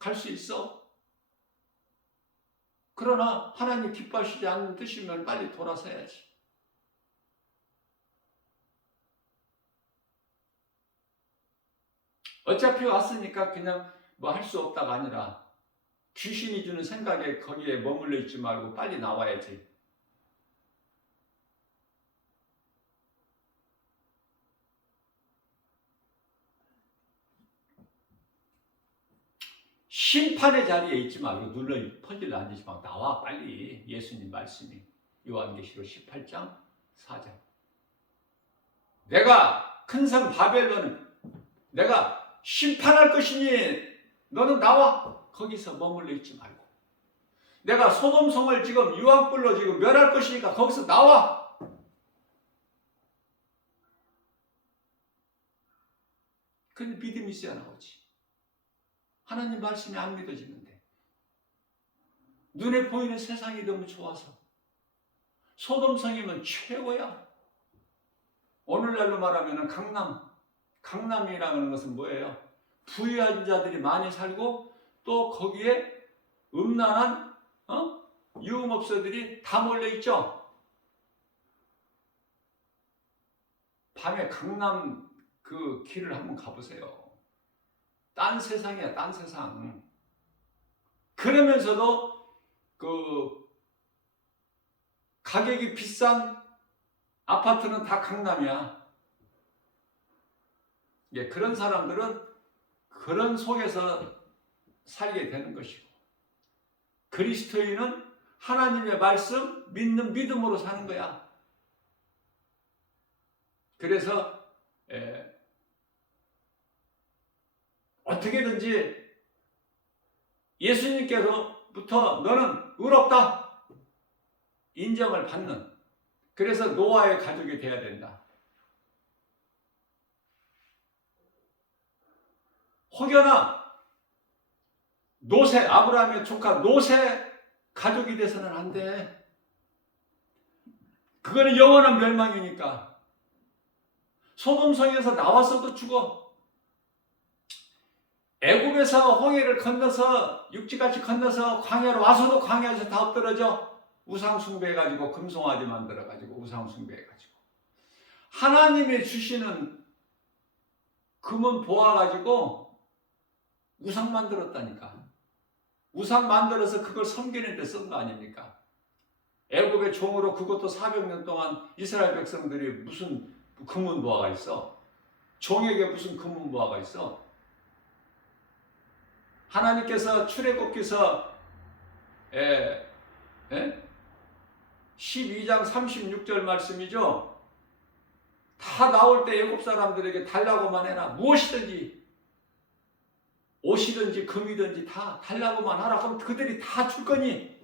갈 수 있어. 그러나 하나님 기뻐하시지 않는 뜻이면 빨리 돌아서야지. 어차피 왔으니까 그냥 할 수 없다가 아니라 귀신이 주는 생각에 거기에 머물러 있지 말고 빨리 나와야지. 심판의 자리에 있지 말고 퍼질러 앉지 말고 나와 빨리. 예수님 말씀이 요한계시록 18장 4절. 내가 큰 성 바벨론은 내가 심판할 것이니 너는 나와. 거기서 머물러 있지 말고. 내가 소돔성을 지금 유황불로 지금 멸할 것이니까 거기서 나와. 근데 믿음이 있어야 나오지. 하나님 말씀이 안 믿어지는데. 눈에 보이는 세상이 너무 좋아서. 소돔성이면 최고야. 오늘날로 말하면 강남이라는 것은 뭐예요? 부유한 자들이 많이 살고 또 거기에 음란한 유흥업소들이 다 몰려있죠. 밤에 강남 그 길을 한번 가보세요. 딴 세상이야, 딴 세상. 그러면서도 그 가격이 비싼 아파트는 다 강남이야. 그런 사람들은 그런 속에서 살게 되는 것이고, 그리스도인은 하나님의 말씀 믿는 믿음으로 사는 거야. 그래서 어떻게든지 예수님께서부터 너는 의롭다 인정을 받는, 그래서 노아의 가족이 돼야 된다. 혹여나 아브라함의 조카 노세 가족이 돼서는 안 돼. 그거는 영원한 멸망이니까. 소돔성에서 나왔어도 죽어. 애굽에서 홍해를 건너서 육지같이 건너서 광야로 와서도 광야에서 다 엎드러져. 우상 숭배해가지고 금송아지 만들어가지고 우상 숭배해가지고 하나님이 주시는 금은 보아가지고 우상 만들었다니까. 우상 만들어서 그걸 섬기는 데 쓴 거 아닙니까? 애굽의 종으로 그것도 400년 동안 이스라엘 백성들이 무슨 금은 보아가 있어? 종에게 무슨 금은 보아가 있어? 하나님께서 출애굽기서 12장 36절 말씀이죠. 다 나올 때 애굽 사람들에게 달라고만 해라. 무엇이든지 옷이든지 금이든지 다 달라고만 하라. 그럼 그들이 다 줄 거니?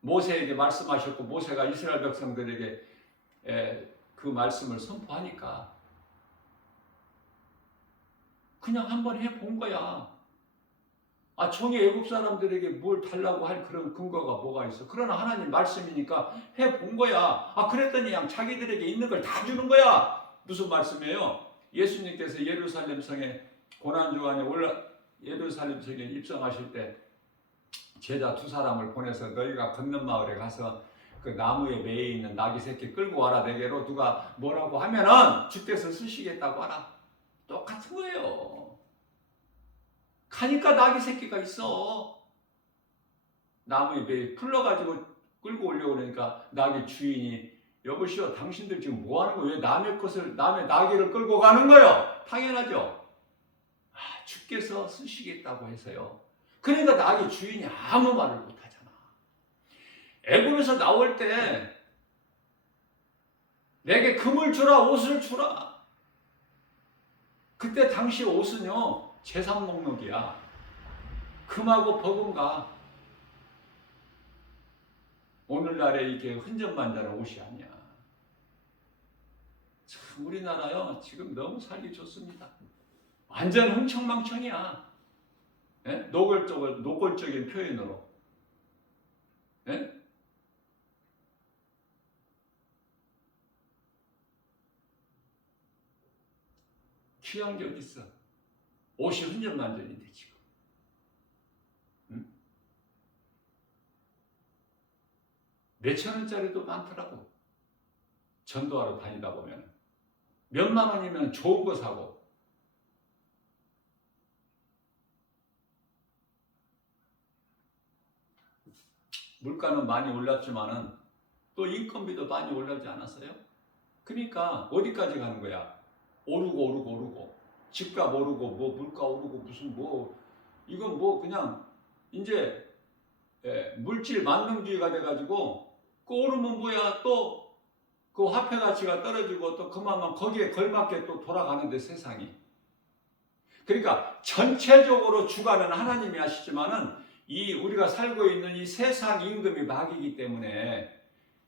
모세에게 말씀하셨고 모세가 이스라엘 백성들에게 그 말씀을 선포하니까 그냥 한번 해본 거야. 종이 애굽 사람들에게 뭘 달라고 할 그런 근거가 뭐가 있어? 그러나 하나님 말씀이니까 해본 거야. 그랬더니 그냥 자기들에게 있는 걸 다 주는 거야. 무슨 말씀이에요? 예수님께서 예루살렘 성에 고난주간에 예루살렘 성에 입성하실 때 제자 2사람을 보내서 너희가 건넌 마을에 가서 그 나무에 매여 있는 나귀 새끼 끌고 와라. 내게로 누가 뭐라고 하면은 주께서 쓰시겠다고 하라. 똑같은 거예요. 가니까 나귀 새끼가 있어. 나무에 매여 풀러가지고 끌고 오려고 그러니까 나귀 주인이 여보시오, 당신들 지금 뭐 하는 거예요? 왜 남의 나귀를 끌고 가는 거예요? 당연하죠. 주께서 쓰시겠다고 해서요. 그러니까 나귀 주인이 아무 말을 못 하잖아. 애굽에서 나올 때 내게 금을 주라, 옷을 주라. 그때 당시 옷은요 재산 목록이야. 금하고 버금가. 오늘날에 이게 흔적만다는 옷이 아니야. 참 우리나라요 지금 너무 살기 좋습니다. 완전 흥청망청이야. 노골적인 표현으로. 취한 게 어디 있어? 옷이 흔적만전인데 지금. 몇천 원짜리도 많더라고. 전도하러 다니다 보면 몇만 원이면 좋은 거 사고. 물가는 많이 올랐지만은 또 인건비도 많이 올라오지 않았어요? 그러니까 어디까지 가는 거야? 오르고 집값 오르고 뭐 물가 오르고 무슨 뭐 이건 뭐 그냥 이제 물질 만능주의가 돼가지고 그 오르면 뭐야 또 그 화폐 가치가 떨어지고 또 그만만 거기에 걸맞게 또 돌아가는데 세상이. 그러니까 전체적으로 주관은 하나님이 하시지만은 이 우리가 살고 있는 이 세상 임금이 마귀이기 때문에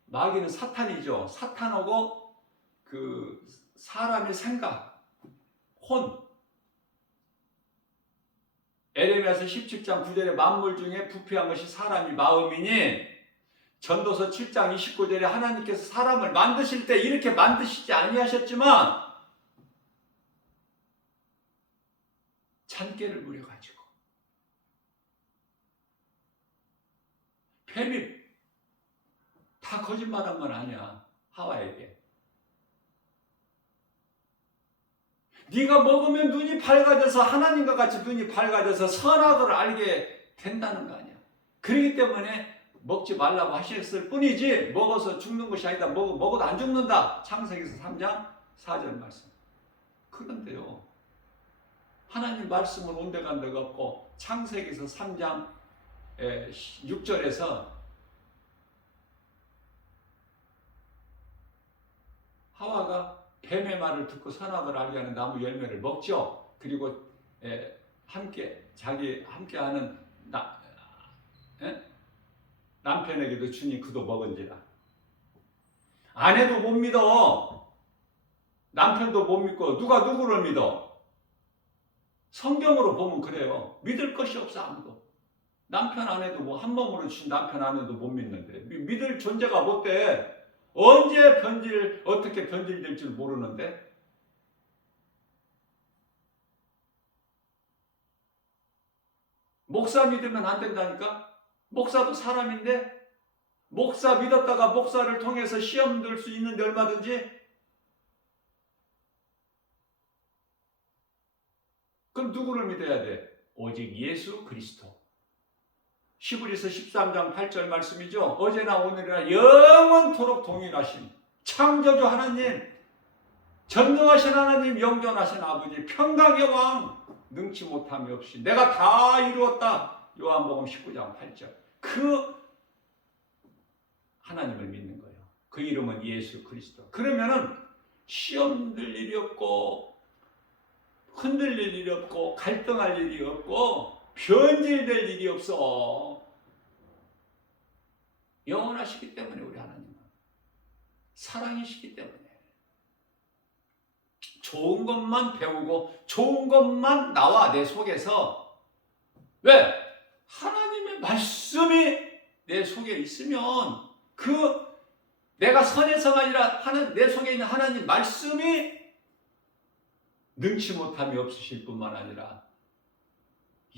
마귀는 사탄이죠. 사탄하고 그 사람의 생각, 혼. 에레미야서 17장 9절에 만물 중에 부패한 것이 사람이 마음이니 전도서 7장 29절에 하나님께서 사람을 만드실 때 이렇게 만드시지 아니하셨지만 잔꾀를 부려가지고 뱀이 다 거짓말한 건 아니야. 하와에게. 네가 먹으면 눈이 밝아져서 하나님과 같이 눈이 밝아져서 선악을 알게 된다는 거 아니야. 그렇기 때문에 먹지 말라고 하셨을 뿐이지 먹어서 죽는 것이 아니다. 먹어도 안 죽는다. 창세기서 3장 4절 말씀. 그런데요. 하나님 말씀은 온데간데가 없고 창세기서 3장 6절에서 하와가 뱀의 말을 듣고 선악을 알게 하는 나무 열매를 먹죠. 그리고 함께하는 남편에게도 주니 그도 먹은지라. 아내도 못 믿어. 남편도 못 믿고 누가 누구를 믿어? 성경으로 보면 그래요. 믿을 것이 없어 아무도. 남편 아내도 뭐 한 몸으로 주신 남편 아내도 못 믿는데 믿을 존재가 못 돼. 언제 어떻게 변질될 줄 모르는데. 목사 믿으면 안 된다니까? 목사도 사람인데 목사 믿었다가 목사를 통해서 시험 들 수 있는데 얼마든지. 그럼 누구를 믿어야 돼? 오직 예수 그리스도. 히브리서 13장 8절 말씀이죠. 어제나 오늘이나 영원토록 동일하신 창조주 하나님, 전능하신 하나님, 영존하신 아버지, 평강의 왕, 능치 못함이 없이 내가 다 이루었다. 요한복음 19장 8절. 그 하나님을 믿는 거예요. 그 이름은 예수 그리스도. 그러면은 시험 들 일이 없고 흔들릴 일이 없고 갈등할 일이 없고 변질될 일이 없어. 영원하시기 때문에 우리 하나님은 사랑이시기 때문에 좋은 것만 배우고 좋은 것만 나와 내 속에서. 왜? 하나님의 말씀이 내 속에 있으면 그 내가 선해서가 아니라 내 속에 있는 하나님 말씀이 능치 못함이 없으실 뿐만 아니라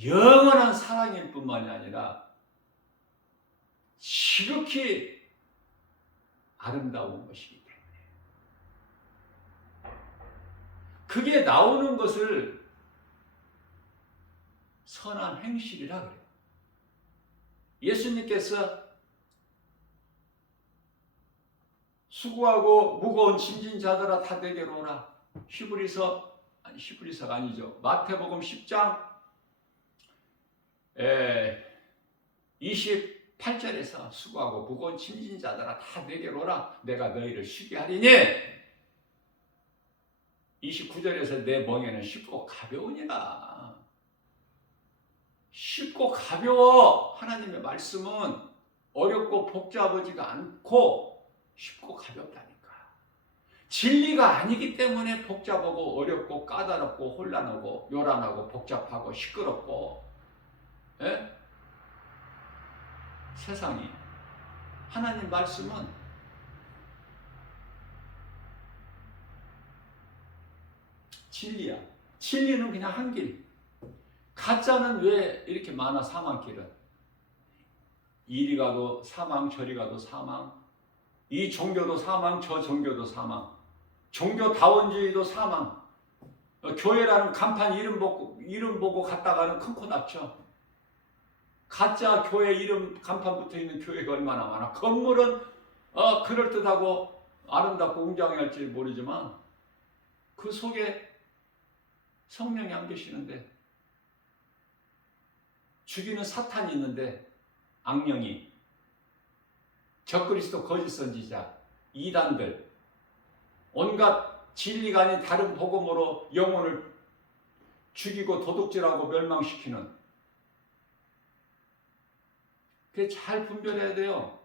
영원한 사랑일 뿐만이 아니라 지극히 아름다운 것이기 때문에 그게 나오는 것을 선한 행실이라 그래요. 예수님께서 수고하고 무거운 짐진 자들아 다 내게로 오라. 히브리서가 아니죠. 마태복음 10장 28절에서 수고하고 무거운 짐진 자들아 다 내게로 오라. 내가 너희를 쉬게 하리니. 29절에서 내 멍에는 쉽고 가벼우니라. 쉽고 가벼워. 하나님의 말씀은 어렵고 복잡하지가 않고 쉽고 가볍다니까. 진리가 아니기 때문에 복잡하고 어렵고 까다롭고 혼란하고 요란하고 복잡하고 시끄럽고 세상이. 하나님 말씀은 진리야. 진리는 그냥 한 길. 가짜는 왜 이렇게 많아? 사망길은. 이리 가도 사망, 저리 가도 사망. 이 종교도 사망, 저 종교도 사망. 종교다원주의도 사망. 교회라는 간판 이름 보고 갔다가는 큰 코 다쳐. 가짜 교회 이름 간판 붙어 있는 교회가 얼마나 많아. 건물은 그럴듯하고 아름답고 웅장할지 모르지만 그 속에 성령이 안 계시는데, 죽이는 사탄이 있는데, 악령이, 적그리스도 거짓 선지자, 이단들, 온갖 진리가 아닌 다른 복음으로 영혼을 죽이고 도둑질하고 멸망시키는, 그게 잘 분별해야 돼요.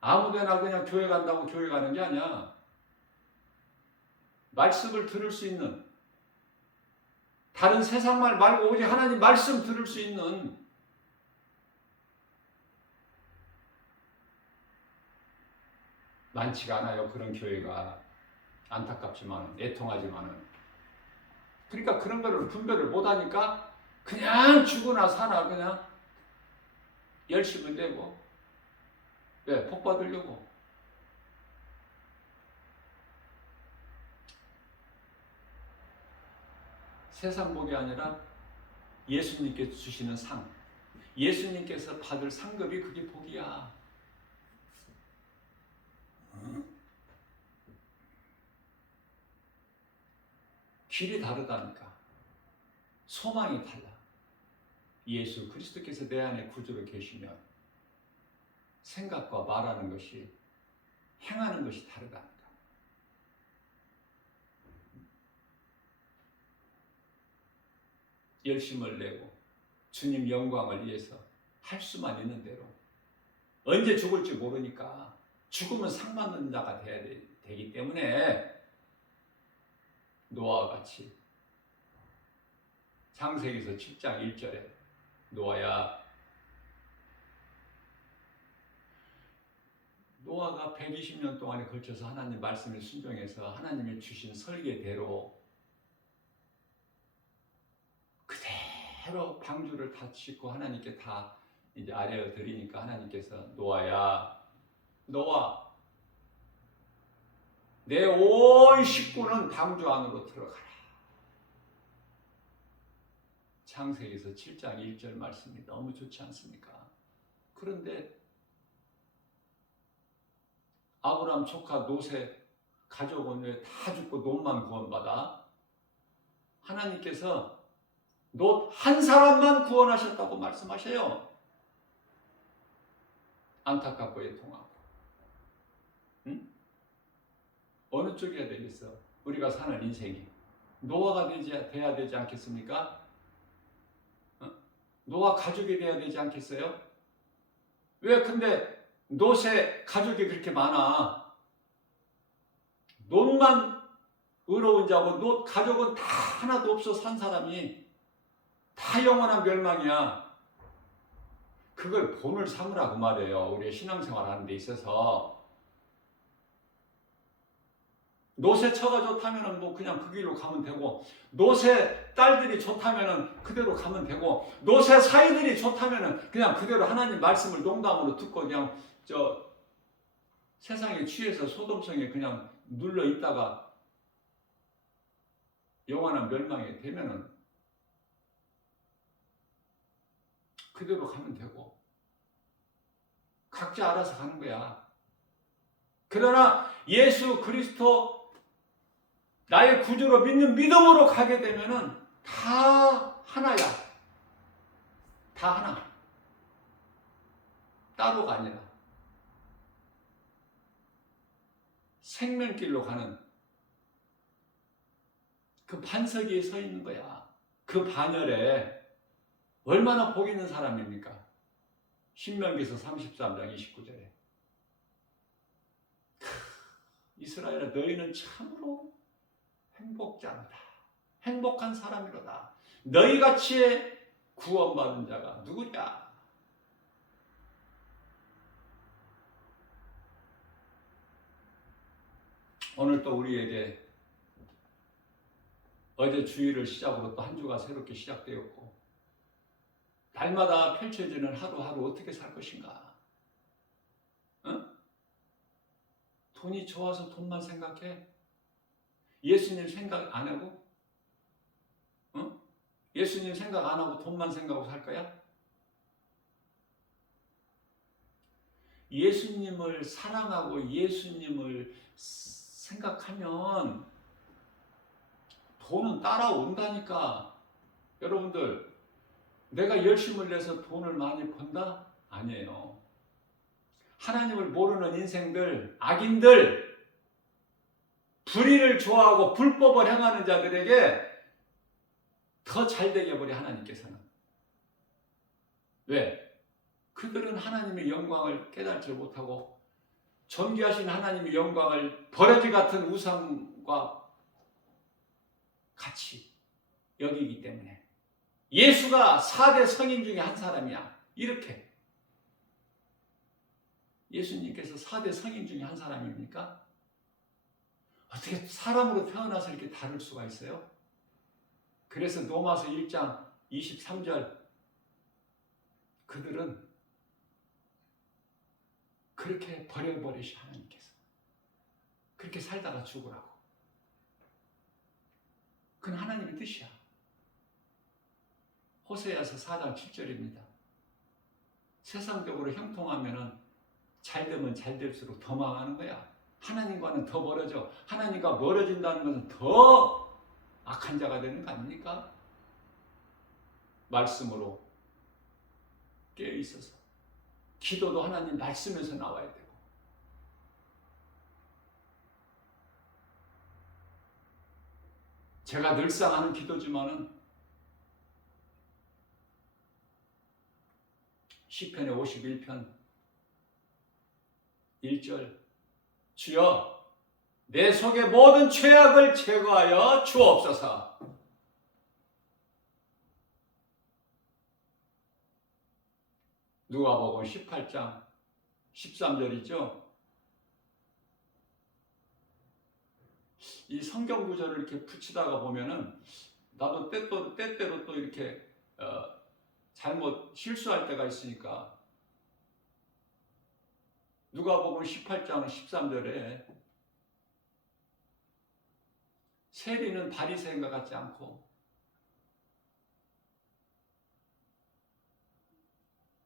아무데나 그냥 교회 간다고 교회 가는 게 아니야. 말씀을 들을 수 있는, 다른 세상 말 말고 오직 하나님 말씀 들을 수 있는, 많지가 않아요. 그런 교회가. 안타깝지만 애통하지만은. 그러니까 그런 거를 분별을 못하니까 그냥 죽으나 사나 그냥 열심을 내고, 왜? 복 받으려고. 세상 복이 아니라 예수님께서 주시는 상, 예수님께서 받을 상급이 그게 복이야. 길이 다르다니까. 소망이 달라. 예수 그리스도께서 내 안에 구주로 계시면 생각과 말하는 것이, 행하는 것이 다르다니까. 열심을 내고 주님 영광을 위해서 할 수만 있는 대로. 언제 죽을지 모르니까 죽으면 상 받는 자가 돼야 되기 때문에 노아와 같이 창세기서 7장 1절에 노아가 120년 동안에 걸쳐서 하나님 말씀을 순종해서 하나님이 주신 설계대로 그대로 방주를 다 짓고 하나님께 다 이제 아뢰어 드리니까 하나님께서 노아 내 온 식구는 방주 안으로 들어가라. 창세기서 7장 1절 말씀이 너무 좋지 않습니까? 그런데 아브라함 조카 롯의 가족은 왜 다 죽고 롯만 구원받아? 하나님께서 롯 한 사람만 구원하셨다고 말씀하셔요. 안타깝고 애통하고. 응? 어느 쪽이어야 되겠어? 우리가 사는 인생이 노아가 돼야 되지 않겠습니까? 노아 가족이 돼야 되지 않겠어요? 왜 근데 롯의 가족이 그렇게 많아? 롯만 의로운 자고 롯 가족은 다 하나도 없어. 산 사람이 다 영원한 멸망이야. 그걸 본을 삼으라고 말해요. 우리의 신앙생활 하는 데 있어서. 롯의 처가 좋다면 뭐 그냥 그 길로 가면 되고, 롯의 딸들이 좋다면 그대로 가면 되고, 롯의 사이들이 좋다면 그냥 그대로 하나님 말씀을 농담으로 듣고 그냥 세상에 취해서 소돔성에 그냥 눌러 있다가 영원한 멸망이 되면은 그대로 가면 되고, 각자 알아서 가는 거야. 그러나 예수 그리스도 나의 구주로 믿는 믿음으로 가게 되면은 다 하나야. 다 하나. 따로가 아니라 생명길로 가는 그 반석 위에 서 있는 거야. 그 반열에 얼마나 복 있는 사람입니까? 신명기서 33장 29절에 이스라엘아 너희는 참으로 행복자로다. 행복한 사람이로다. 너희같이 구원받은 자가 누구냐? 오늘 또 우리에게 어제 주일을 시작으로 또 한 주가 새롭게 시작되었고, 날마다 펼쳐지는 하루하루 어떻게 살 것인가? 응? 돈이 좋아서 돈만 생각해? 예수님 생각 안 하고? 응? 예수님 생각 안 하고 돈만 생각하고 살 거야? 예수님을 사랑하고 예수님을 생각하면 돈은 따라온다니까. 여러분들, 내가 열심을 내서 돈을 많이 번다? 아니에요. 하나님을 모르는 인생들, 악인들, 불의를 좋아하고 불법을 행하는 자들에게 더 잘되게 해버려, 하나님께서는. 왜? 그들은 하나님의 영광을 깨닫지 못하고 존귀하신 하나님의 영광을 버러지 같은 우상과 같이 여기기 때문에. 예수가 4대 성인 중에 한 사람이야. 이렇게. 예수님께서 4대 성인 중에 한 사람입니까? 어떻게 사람으로 태어나서 이렇게 다를 수가 있어요? 그래서 로마서 1장 23절 그들은 그렇게 버려버리시 하나님께서. 그렇게 살다가 죽으라고. 그건 하나님의 뜻이야. 호세아서 4장 7절입니다. 세상적으로 형통하면은 잘 되면 잘 될수록 더 망하는 거야. 하나님과는 더 멀어져. 하나님과 멀어진다는 것은 더 악한 자가 되는 거 아닙니까? 말씀으로 깨어 있어서 기도도 하나님 말씀에서 나와야 되고, 제가 늘상 하는 기도지만은 시편의 51편 1절 주여 내 속의 모든 죄악을 제거하여 주옵소서. 누가복음 18장 13절이죠. 이 성경 구절을 이렇게 붙이다가 보면은 나도 때때로 또 이렇게 잘못 실수할 때가 있으니까, 누가복음 18장 13절에 세리는 바리새인과 같지 않고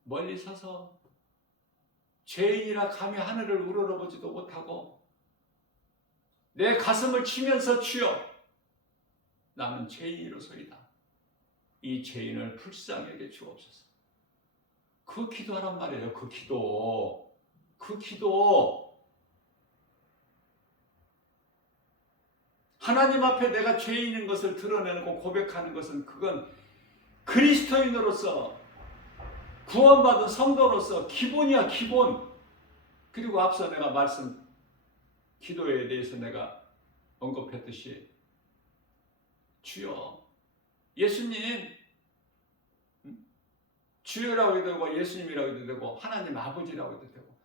멀리 서서 죄인이라 감히 하늘을 우러러보지도 못하고 내 가슴을 치면서 주여 나는 죄인이로소이다. 이 죄인을 불쌍히 여겨 주옵소서. 그 기도하란 말이에요. 그 기도. 하나님 앞에 내가 죄인인 것을 드러내고 고백하는 것은 그건 그리스도인으로서 구원받은 성도로서 기본이야, 기본. 그리고 앞서 내가 기도에 대해서 내가 언급했듯이 주여, 예수님, 주여라고 해도 되고 예수님이라고 해도 되고 하나님 아버지라고 해도 되고,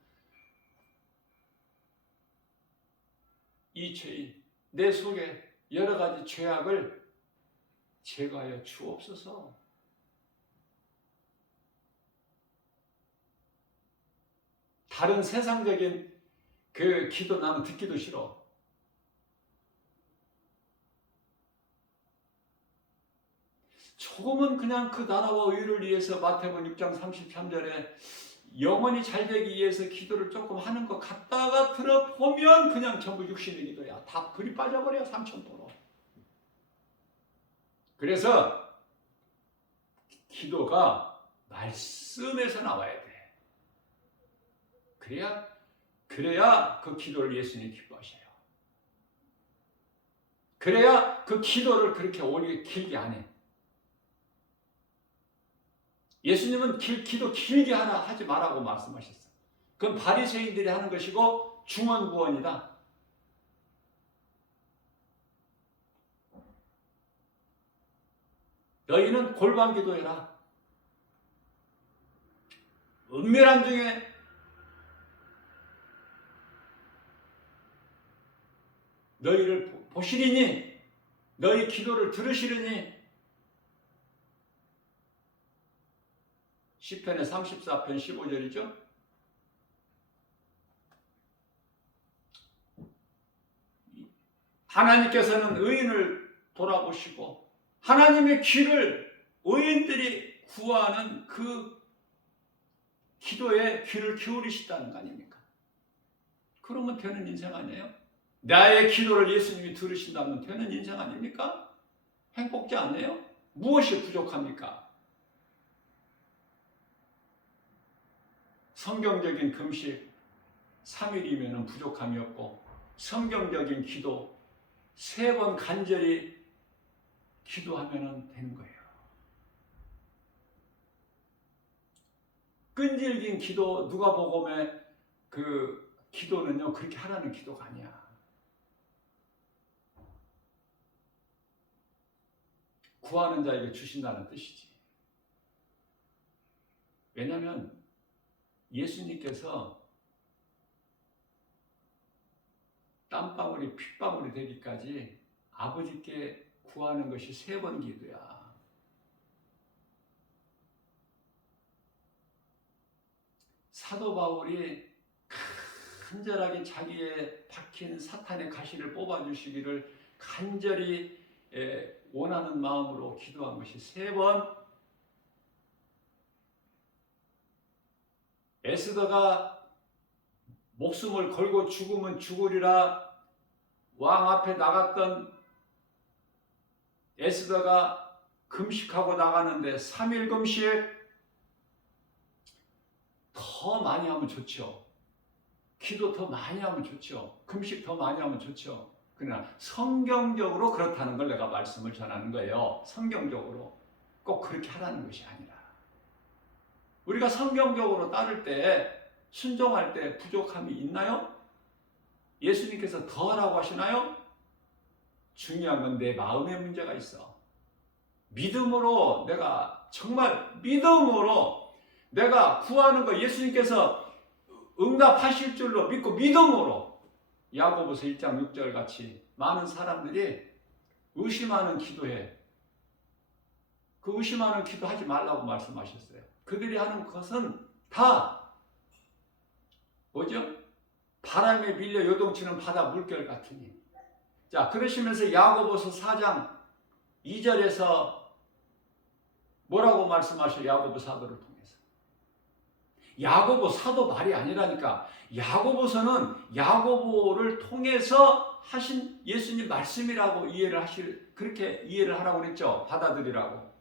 이 죄인, 내 속에 여러 가지 죄악을 제거하여 주옵소서. 다른 세상적인 그 기도 나는 듣기도 싫어. 조금은 그냥 그 나라와 의를 위해서 마태복음 6장 33절에 영원히 잘되기 위해서 기도를 조금 하는 것 같다가 들어보면 그냥 전부 육신의 기도야. 다 그리 빠져버려, 삼천포로. 그래서 기도가 말씀에서 나와야 돼. 그래야 그 기도를 예수님이 기뻐하셔요. 그래야 그 기도를 그렇게 오래 길게 안 해. 예수님은 기도 길게 하지 말라고 말씀하셨어요. 그건 바리새인들이 하는 것이고 중언부언이다. 너희는 골방 기도해라. 은밀한 중에 너희를 보시리니, 너희 기도를 들으시리니. 시편의 34편 15절이죠. 하나님께서는 의인을 돌아보시고 하나님의 귀를 의인들이 구하는 그 기도에 귀를 기울이시다는 거 아닙니까? 그러면 되는 인생 아니에요? 나의 기도를 예수님이 들으신다면 되는 인생 아닙니까? 행복지 않아요? 무엇이 부족합니까? 성경적인 금식 3일이면 부족함이 없고, 성경적인 기도 3번 간절히 기도하면 되는 거예요. 끈질긴 기도, 누가복음의 그 기도는요, 그렇게 하라는 기도가 아니야. 구하는 자에게 주신다는 뜻이지. 왜냐하면 예수님께서 땀방울이 핏방울이 되기까지 아버지께 구하는 것이 3번 기도야. 사도 바울이 간절하게 자기의 박힌 사탄의 가시를 뽑아주시기를 간절히 원하는 마음으로 기도한 것이 3번. 에스더가 목숨을 걸고 죽으면 죽으리라 왕 앞에 나갔던 에스더가 금식하고 나가는데 3일 금식, 더 많이 하면 좋죠. 기도 더 많이 하면 좋죠. 금식 더 많이 하면 좋죠. 그러나 성경적으로 그렇다는 걸 내가 말씀을 전하는 거예요. 성경적으로 꼭 그렇게 하라는 것이 아니라, 우리가 성경적으로 따를 때, 순종할 때 부족함이 있나요? 예수님께서 더 하라고 하시나요? 중요한 건 내 마음의 문제가 있어. 믿음으로, 내가 정말 믿음으로 내가 구하는 거 예수님께서 응답하실 줄로 믿고 믿음으로, 야고보서 1장 6절 같이 많은 사람들이 의심하는 기도해. 그 의심하는 기도하지 말라고 말씀하셨어요. 그들이 하는 것은 다 뭐죠? 바람에 밀려 요동치는 바다 물결 같으니. 자, 그러시면서 야고보서 4장 2절에서 뭐라고 말씀하셔요? 야고보 사도를 통해서. 야고보 사도 말이 아니라니까. 야고보서는 야고보를 통해서 하신 예수님 말씀이라고 그렇게 이해를 하라고 그랬죠. 받아들이라고.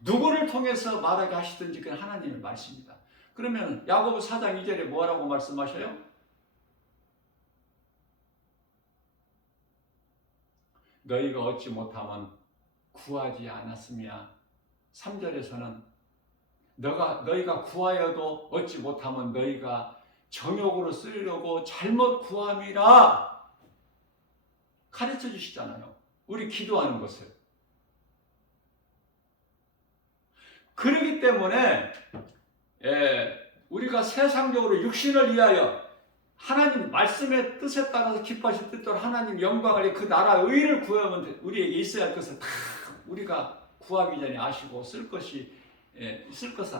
누구를 통해서 말하게 하시든지 그건 하나님의 말씀입니다. 그러면 야고보 4장 2절에 뭐라고 말씀하셔요? 너희가 얻지 못하면 구하지 않았으며 3절에서는 너희가 구하여도 얻지 못하면 너희가 정욕으로 쓰려고 잘못 구함이라 가르쳐 주시잖아요. 우리 기도하는 것을. 그렇기 때문에 우리가 세상적으로 육신을 위하여 하나님 말씀의 뜻에 따라서 기뻐하실 뜻대로 하나님 영광을 그 나라 의를 구하면 우리에게 있어야 할 것을 다 우리가 구하기 전에 아시고 쓸 것을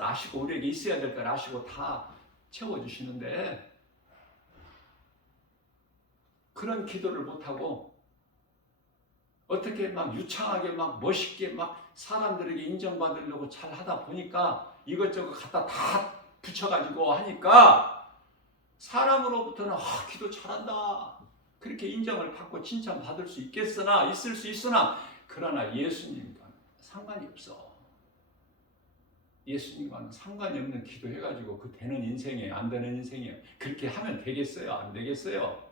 아시고 우리에게 있어야 될 걸 아시고 다 채워주시는데 그런 기도를 못하고 어떻게 막 유창하게 막 멋있게 막 사람들에게 인정받으려고 잘 하다 보니까 이것저것 갖다 다 붙여가지고 하니까 사람으로부터는 기도 잘한다 그렇게 인정을 받고 칭찬받을 수 있을 수 있으나 그러나 예수님과는 상관이 없어. 예수님과는 상관이 없는 기도 해가지고 그 되는 인생이에요? 안 되는 인생이에요? 그렇게 하면 되겠어요? 안 되겠어요?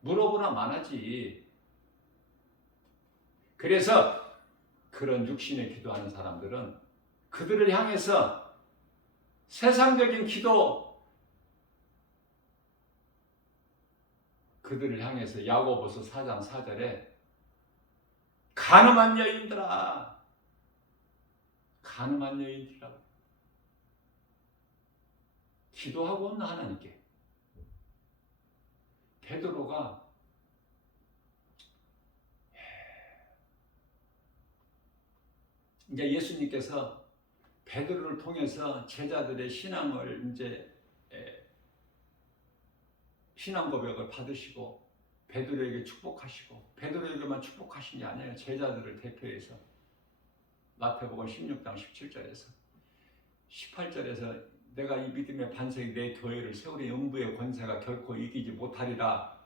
물어보나 마나지. 그래서 그런 육신에 기도하는 사람들은 그들을 향해서 세상적인 기도 그들을 향해서 야고보서 4장 4절에 가늠한 여인들아 가늠한 여인들이라고 기도하고 없나 하나님께. 베드로가 이제 예수님께서 베드로를 통해서 제자들의 신앙을 이제 신앙 고백을 받으시고 베드로에게 축복하시고 베드로에게만 축복하신 게 아니에요. 제자들을 대표해서 마태복음 16장 17절에서 18절에서 내가 이 믿음의 반석이 내 교회를 세우리 음부의 권세가 결코 이기지 못하리라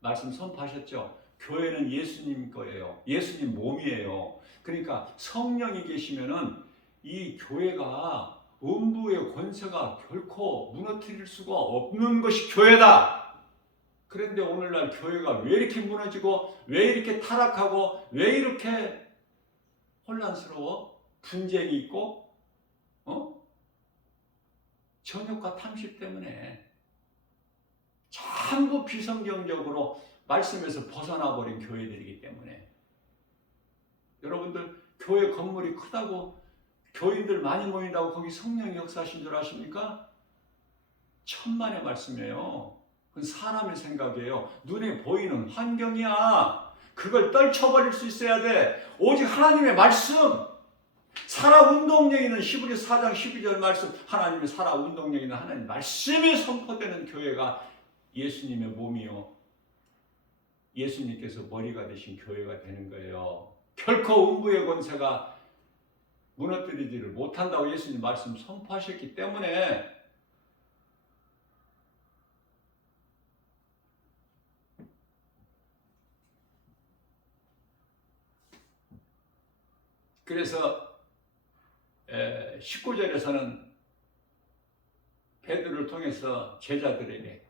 말씀 선포하셨죠. 교회는 예수님 거예요. 예수님 몸이에요. 그러니까 성령이 계시면은 이 교회가 음부의 권세가 결코 무너뜨릴 수가 없는 것이 교회다. 그런데 오늘날 교회가 왜 이렇게 무너지고 왜 이렇게 타락하고 왜 이렇게 혼란스러워? 분쟁이 있고 정욕과 탐심 때문에 전부 비성경적으로 말씀에서 벗어나 버린 교회들이기 때문에 여러분들 교회 건물이 크다고 교인들 많이 모인다고 거기 성령이 역사하신 줄 아십니까? 천만의 말씀이에요. 그건 사람의 생각이에요. 눈에 보이는 환경이야. 그걸 떨쳐버릴 수 있어야 돼. 오직 하나님의 말씀. 살아 운동력 있는 히브리 4장 12절 말씀 하나님의 살아 운동력 있는 하나님 말씀이 선포되는 교회가 예수님의 몸이요. 예수님께서 머리가 되신 교회가 되는 거예요. 결코 음부의 권세가 무너뜨리지를 못한다고 예수님 말씀 선포하셨기 때문에 그래서 19절에서는 베드로를 통해서 제자들에게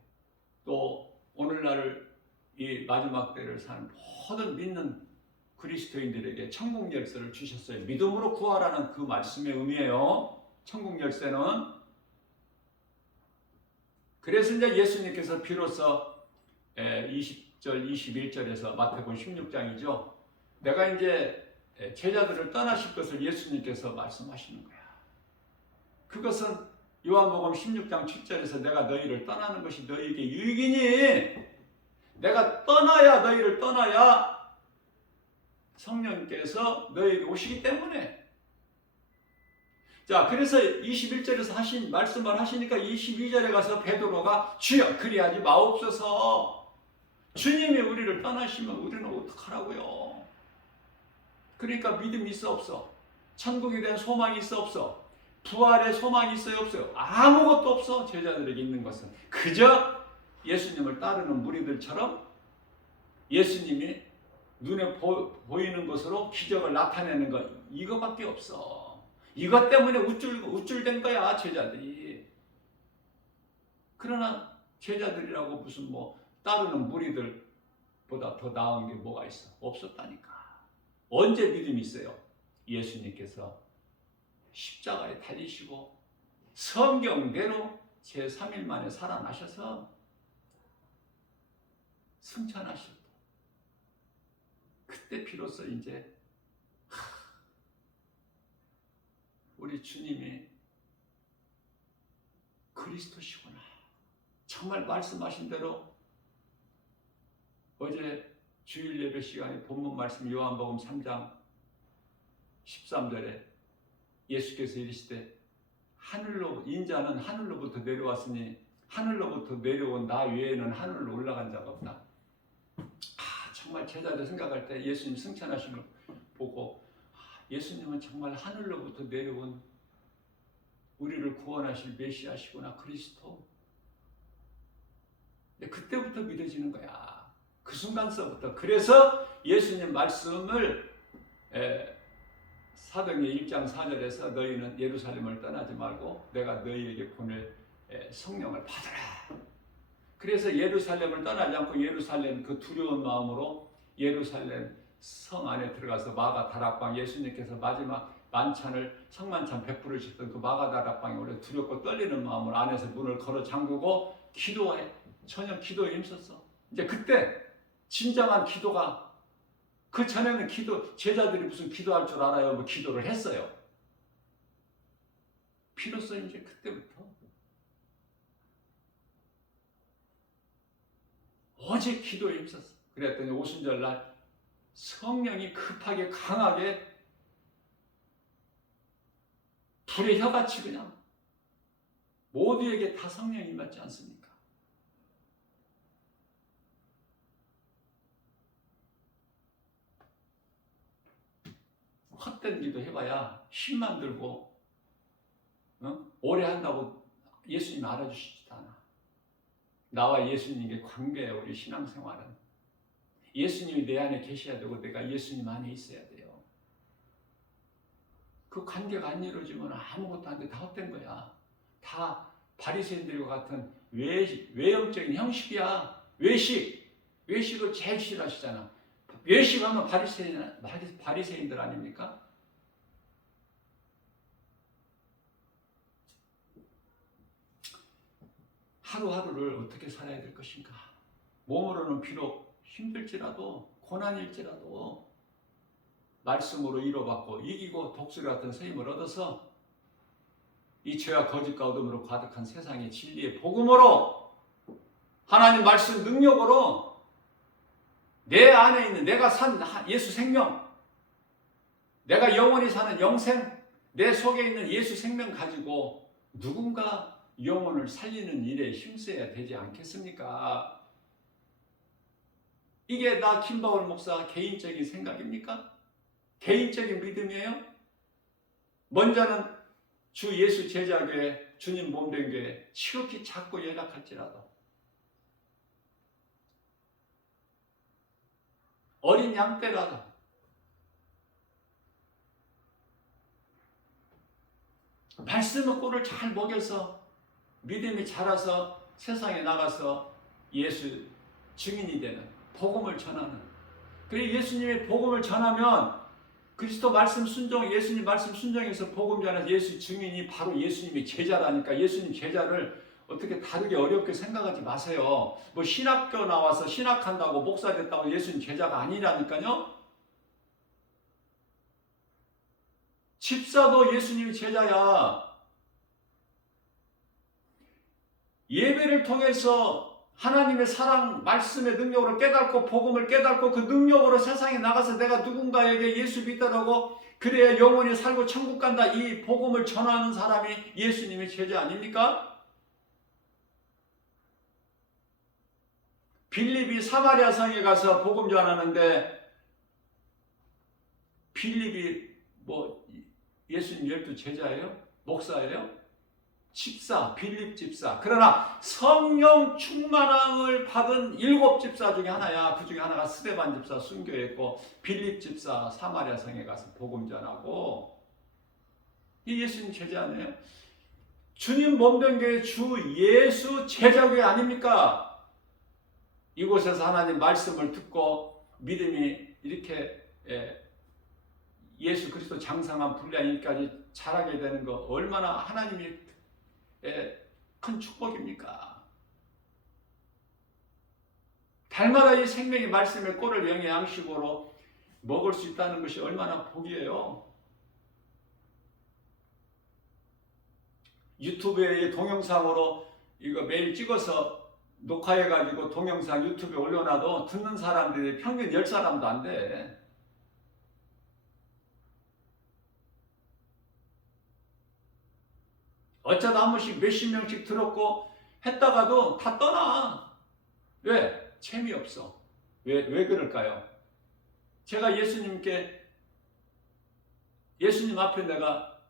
또 오늘날 이 마지막 때를 사는 모든 믿는 그리스도인들에게 천국 열쇠를 주셨어요. 믿음으로 구하라는 그 말씀의 의미예요. 천국 열쇠는. 그래서 이제 예수님께서 비로소 20절, 21절에서 마태복음 16장이죠. 내가 이제 제자들을 떠나실 것을 예수님께서 말씀하시는 거야. 그것은 요한복음 16장 7절에서 내가 너희를 떠나는 것이 너희에게 유익이니 내가 떠나야 성령께서 너희에게 오시기 때문에. 자, 그래서 21절에서 하신 말씀을 하시니까 22절에 가서 베드로가 주여 그리하지 마옵소서. 주님이 우리를 떠나시면 우리는 어떡하라고요? 그러니까 믿음이 있어 없어? 천국에 대한 소망이 있어 없어? 부활의 소망이 있어요 없어요? 아무것도 없어. 제자들에게 있는 것은 그저 예수님을 따르는 무리들처럼 예수님이 눈에 보이는 것으로 기적을 나타내는 것 이거밖에 없어. 이것 때문에 우쭐된 거야 제자들이. 그러나 제자들이라고 무슨 따르는 무리들 보다 더 나은 게 뭐가 있어? 없었다니까. 언제 믿음이 있어요? 예수님께서 십자가에 달리시고 성경대로 제3일 만에 살아나셔서 승천하실 때 그때 비로소 이제 우리 주님이 그리스도시구나. 정말 말씀하신 대로 어제 주일 예배 시간에 본문 말씀 요한복음 3장 13절에 예수께서 이르시되 인자는 하늘로부터 내려왔으니 하늘로부터 내려온 나 외에는 하늘로 올라간 자가 없다. 정말 제자들 생각할 때 예수님 승천하신 걸 보고 예수님은 정말 하늘로부터 내려온 우리를 구원하실 메시아시구나, 그리스도. 근데 그때부터 믿어지는 거야. 그 순간서부터. 그래서 예수님 말씀을 사도행전 1장 4절에서 너희는 예루살렘을 떠나지 말고 내가 너희에게 보낼 성령을 받으라. 그래서 예루살렘을 떠나지 않고 예루살렘 그 두려운 마음으로 예루살렘 성 안에 들어가서 마가 다락방, 예수님께서 마지막 만찬을 성만찬 베풀으셨던 그 마가 다락방에 원래 두렵고 떨리는 마음으로 안에서 문을 걸어 잠그고 기도해. 전혀 기도에 힘썼어. 이제 그때 진정한 기도가, 그 전에는 제자들이 무슨 기도할 줄 알아요? 뭐 기도를 했어요. 비로소 이제 그때부터 오직 기도에 힘썼어. 그랬더니 오순절날 성령이 급하게 강하게 불의 혀같이 그냥 모두에게 다 성령이 임하지 않습니까? 헛된 기도 해봐야 힘만 들고 오래 한다고 예수님 알아주시지도 않아. 나와 예수님의 관계야. 우리 신앙생활은 예수님이 내 안에 계셔야 되고 내가 예수님 안에 있어야 돼요. 그 관계가 안 이루어지면 아무것도 안 돼. 다 헛된 거야. 다 바리새인들과 같은 외형적인 형식이야. 외식을 제일 싫어하시잖아. 외식하면 바리새인들 아닙니까? 하루하루를 어떻게 살아야 될 것인가? 몸으로는 비록 힘들지라도 고난일지라도 말씀으로 위로받고 이기고 독수리 같은 새 힘을 얻어서 이 죄와 거짓과 어둠으로 가득한 세상의 진리의 복음으로 하나님 말씀 능력으로 내 안에 있는 내가 산 예수 생명, 내가 영원히 사는 영생, 내 속에 있는 예수 생명 가지고 누군가 영혼을 살리는 일에 힘써야 되지 않겠습니까? 이게 나 김바울 목사 개인적인 생각입니까? 개인적인 믿음이에요? 먼저는 주 예수 제자교회, 주님 몸된 교회 지극히 작고 연약할지라도 어린 양 때라도 말씀의 꿀을 잘 먹여서 믿음이 자라서 세상에 나가서 예수 증인이 되는, 복음을 전하는. 그리고 예수님의 복음을 전하면 그리스도 말씀 순종, 예수님 말씀 순종해서 복음 전해서 예수 증인이 바로 예수님의 제자라니까. 예수님 제자를 어떻게 다르게 어렵게 생각하지 마세요. 뭐 신학교 나와서 신학한다고 목사 됐다고 예수님 제자가 아니라니까요. 집사도 예수님의 제자야. 예배를 통해서 하나님의 사랑, 말씀의 능력으로 깨닫고 복음을 깨닫고 그 능력으로 세상에 나가서 내가 누군가에게 예수 믿다라고 그래야 영원히 살고 천국 간다, 이 복음을 전하는 사람이 예수님의 제자 아닙니까? 빌립이 사마리아 성에 가서 복음 전하는데 빌립이 뭐 예수님 12 제자예요? 목사예요? 집사, 빌립 집사. 그러나 성령 충만함을 받은 7 집사 중에 하나야. 그 중에 하나가 스데반 집사 순교했고 빌립 집사 사마리아 성에 가서 복음 전하고. 이 예수님 제자 아니에요? 주님 몸된 교회 주 예수 제자교회 아닙니까? 이곳에서 하나님 말씀을 듣고 믿음이 이렇게 예수 그리스도 장성한 분량까지 자라게 되는 거 얼마나 하나님이 큰 축복입니까? 달마다 이 생명의 말씀의 꼴을 영의 양식으로 먹을 수 있다는 것이 얼마나 복이에요. 유튜브에 동영상으로 이거 매일 찍어서 녹화해가지고 동영상 유튜브에 올려놔도 듣는 사람들이 평균 10사람도 안 돼. 어쩌다 한 번씩 몇십 명씩 들었고 했다가도 다 떠나. 왜? 재미없어. 왜 그럴까요? 제가 예수님 앞에 내가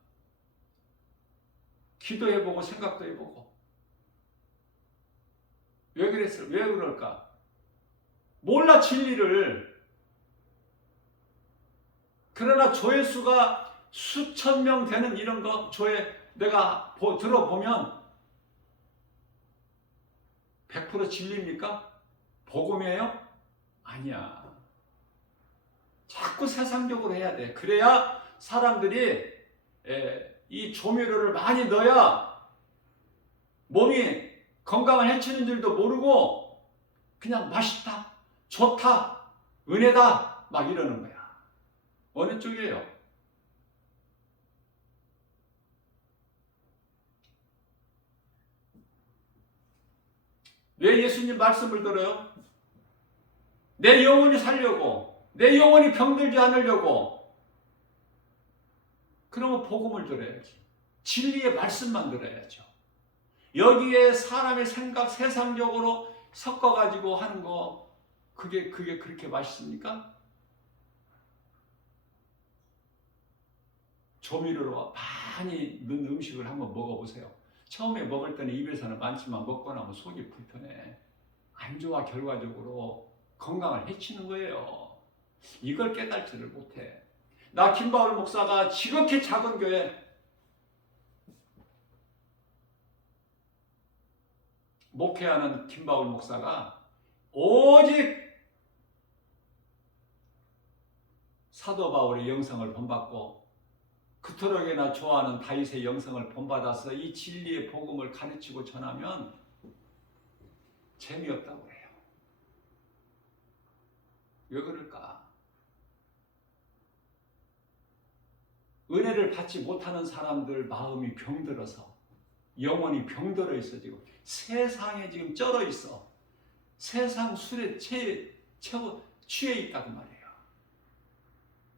기도해보고 생각도 해보고 왜 그랬어? 왜 그럴까? 몰라 진리를. 그러나 조회수가 수천 명 되는 이런 거 내가 들어보면 100% 진리입니까? 복음이에요? 아니야. 자꾸 세상적으로 해야 돼. 그래야 사람들이 이 조미료를 많이 넣어야 몸이 건강을 해치는 줄도 모르고 그냥 맛있다, 좋다, 은혜다 막 이러는 거야. 어느 쪽이에요? 왜 예수님 말씀을 들어요? 내 영혼이 살려고, 내 영혼이 병들지 않으려고. 그러면 복음을 들어야지. 진리의 말씀만 들어야죠. 여기에 사람의 생각, 세상적으로 섞어가지고 하는 거, 그게 그렇게 맛있습니까? 조미료로 많이 넣은 음식을 한번 먹어보세요. 처음에 먹을 때는 입에서는 많지만 먹고 나면 속이 불편해. 안 좋아. 결과적으로 건강을 해치는 거예요. 이걸 깨달지를 못해. 나 김바울 목사가 지극히 작은 교회 목회하는 김바울 목사가 오직 사도 바울의 영성을 본받고 그토록이나 좋아하는 다윗의 영성을 본받아서 이 진리의 복음을 가르치고 전하면 재미없다고 해요. 왜 그럴까? 은혜를 받지 못하는 사람들 마음이 병들어서, 영혼이 병들어 있어. 지금 세상에 지금 쩔어 있어. 세상 술에 취해 있다고 말이에요.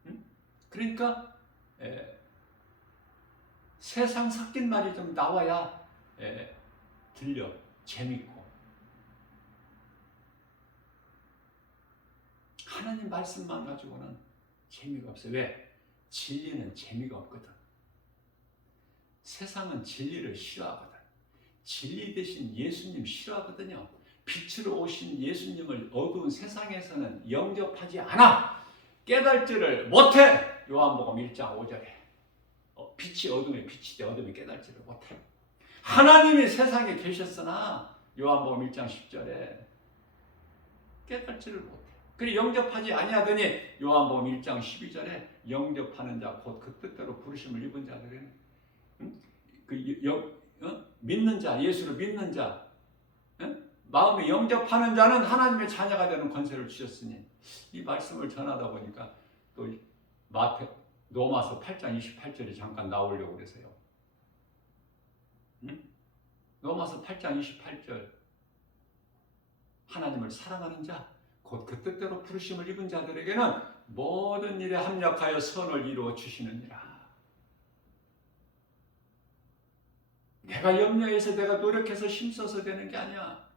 응? 그러니까 세상 섞인 말이 좀 나와야 들려, 재밌고. 하나님 말씀만 가지고는 재미가 없어요. 왜? 진리는 재미가 없거든. 세상은 진리를 싫어하거든. 진리 대신 예수님 싫어하거든요. 빛으로 오신 예수님을 어두운 세상에서는 영접하지 않아. 깨달지를 못해. 요한복음 1장 5절에 빛이 어둠에 빛이 돼 어둠이 깨달지를 못해. 하나님이 세상에 계셨으나 요한복음 1장 10절에 깨달지를 못해. 그리 영접하지 아니하더니 요한복음 1장 12절에 영접하는 자 곧 그 뜻대로 부르심을 입은 자들은 믿는 자, 예수를 믿는 자, 마음에 영접하는 자는 하나님의 자녀가 되는 권세를 주셨으니, 이 말씀을 전하다 보니까 또 로마서 8장 28절에 잠깐 나오려고 그래서요. 로마서 8장 28절 하나님을 사랑하는 자 곧 그 뜻대로 부르심을 입은 자들에게는 모든 일에 합력하여 선을 이루어 주시느니라. 내가 염려해서 내가 노력해서 힘써서 되는 게 아니야.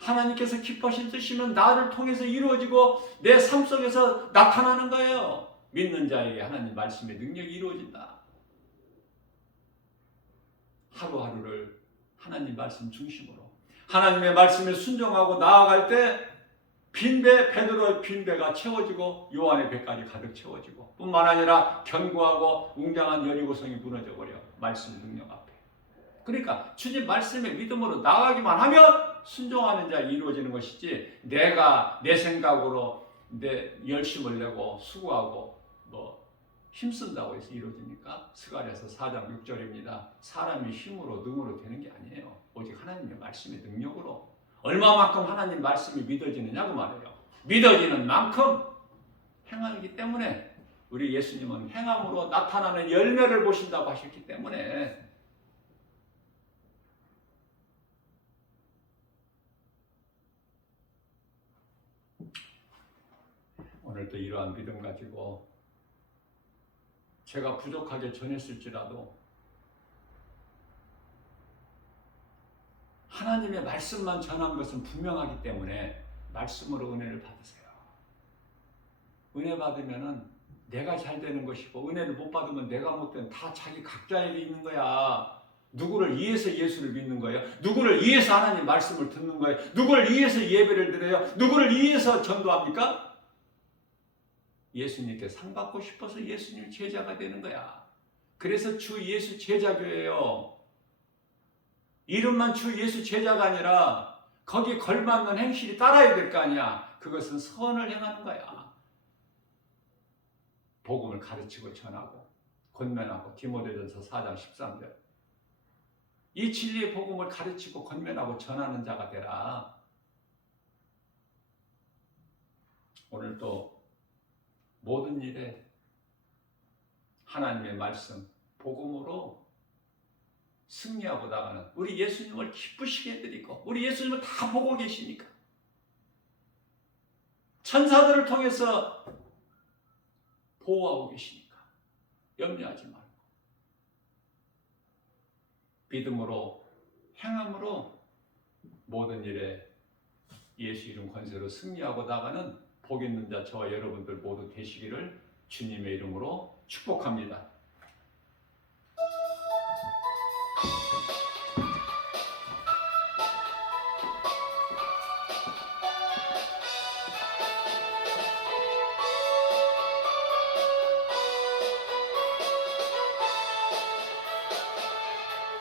하나님께서 기뻐하신 뜻이면 나를 통해서 이루어지고 내 삶 속에서 나타나는 거예요. 믿는 자에게 하나님 말씀의 능력이 이루어진다. 하루하루를 하나님 말씀 중심으로 하나님의 말씀에 순종하고 나아갈 때 베드로의 빈배가 채워지고 요한의 배까지 가득 채워지고 뿐만 아니라 견고하고 웅장한 여리고성이 무너져 버려. 말씀 능력 앞에. 그러니까 주님 말씀에 믿음으로 나가기만 하면 순종하는 자 이루어지는 것이지, 내가 내 생각으로 내 열심을 내고 수고하고 뭐 힘쓴다고 해서 이루어집니까? 스가랴서 4장 6절입니다. 사람이 힘으로 능으로 되는 게 아니에요. 오직 하나님의 말씀의 능력으로. 얼마만큼 하나님 말씀이 믿어지느냐고 말해요. 믿어지는 만큼 행하기 때문에 우리 예수님은 행함으로 나타나는 열매를 보신다고 하셨기 때문에 오늘도 이러한 믿음 가지고 제가 부족하게 전했을지라도 하나님의 말씀만 전한 것은 분명하기 때문에 말씀으로 은혜를 받으세요. 은혜 받으면은 내가 잘 되는 것이고, 은혜를 못 받으면 내가 못 되는, 다 자기 각자에게 있는 거야. 누구를 위해서 예수를 믿는 거예요? 누구를 위해서 하나님 말씀을 듣는 거예요? 누구를 위해서 예배를 드려요? 누구를 위해서 전도합니까? 예수님께 상 받고 싶어서 예수님 제자가 되는 거야. 그래서 주 예수 제자교예요. 이름만 주 예수 제자가 아니라 거기에 걸맞는 행실이 따라야 될 거 아니야. 그것은 선을 행하는 거야. 복음을 가르치고 전하고 권면하고. 디모데전서 4장 13절. 이 진리의 복음을 가르치고 권면하고 전하는 자가 되라. 오늘 또 모든 일에 하나님의 말씀, 복음으로 승리하고 나가는 우리 예수님을 기쁘시게 해드리고, 우리 예수님을 다 보고 계시니까, 천사들을 통해서 보호하고 계시니까 염려하지 말고 믿음으로 행함으로 모든 일에 예수 이름 권세로 승리하고 나가는 복 있는 자 저와 여러분들 모두 되시기를 주님의 이름으로 축복합니다.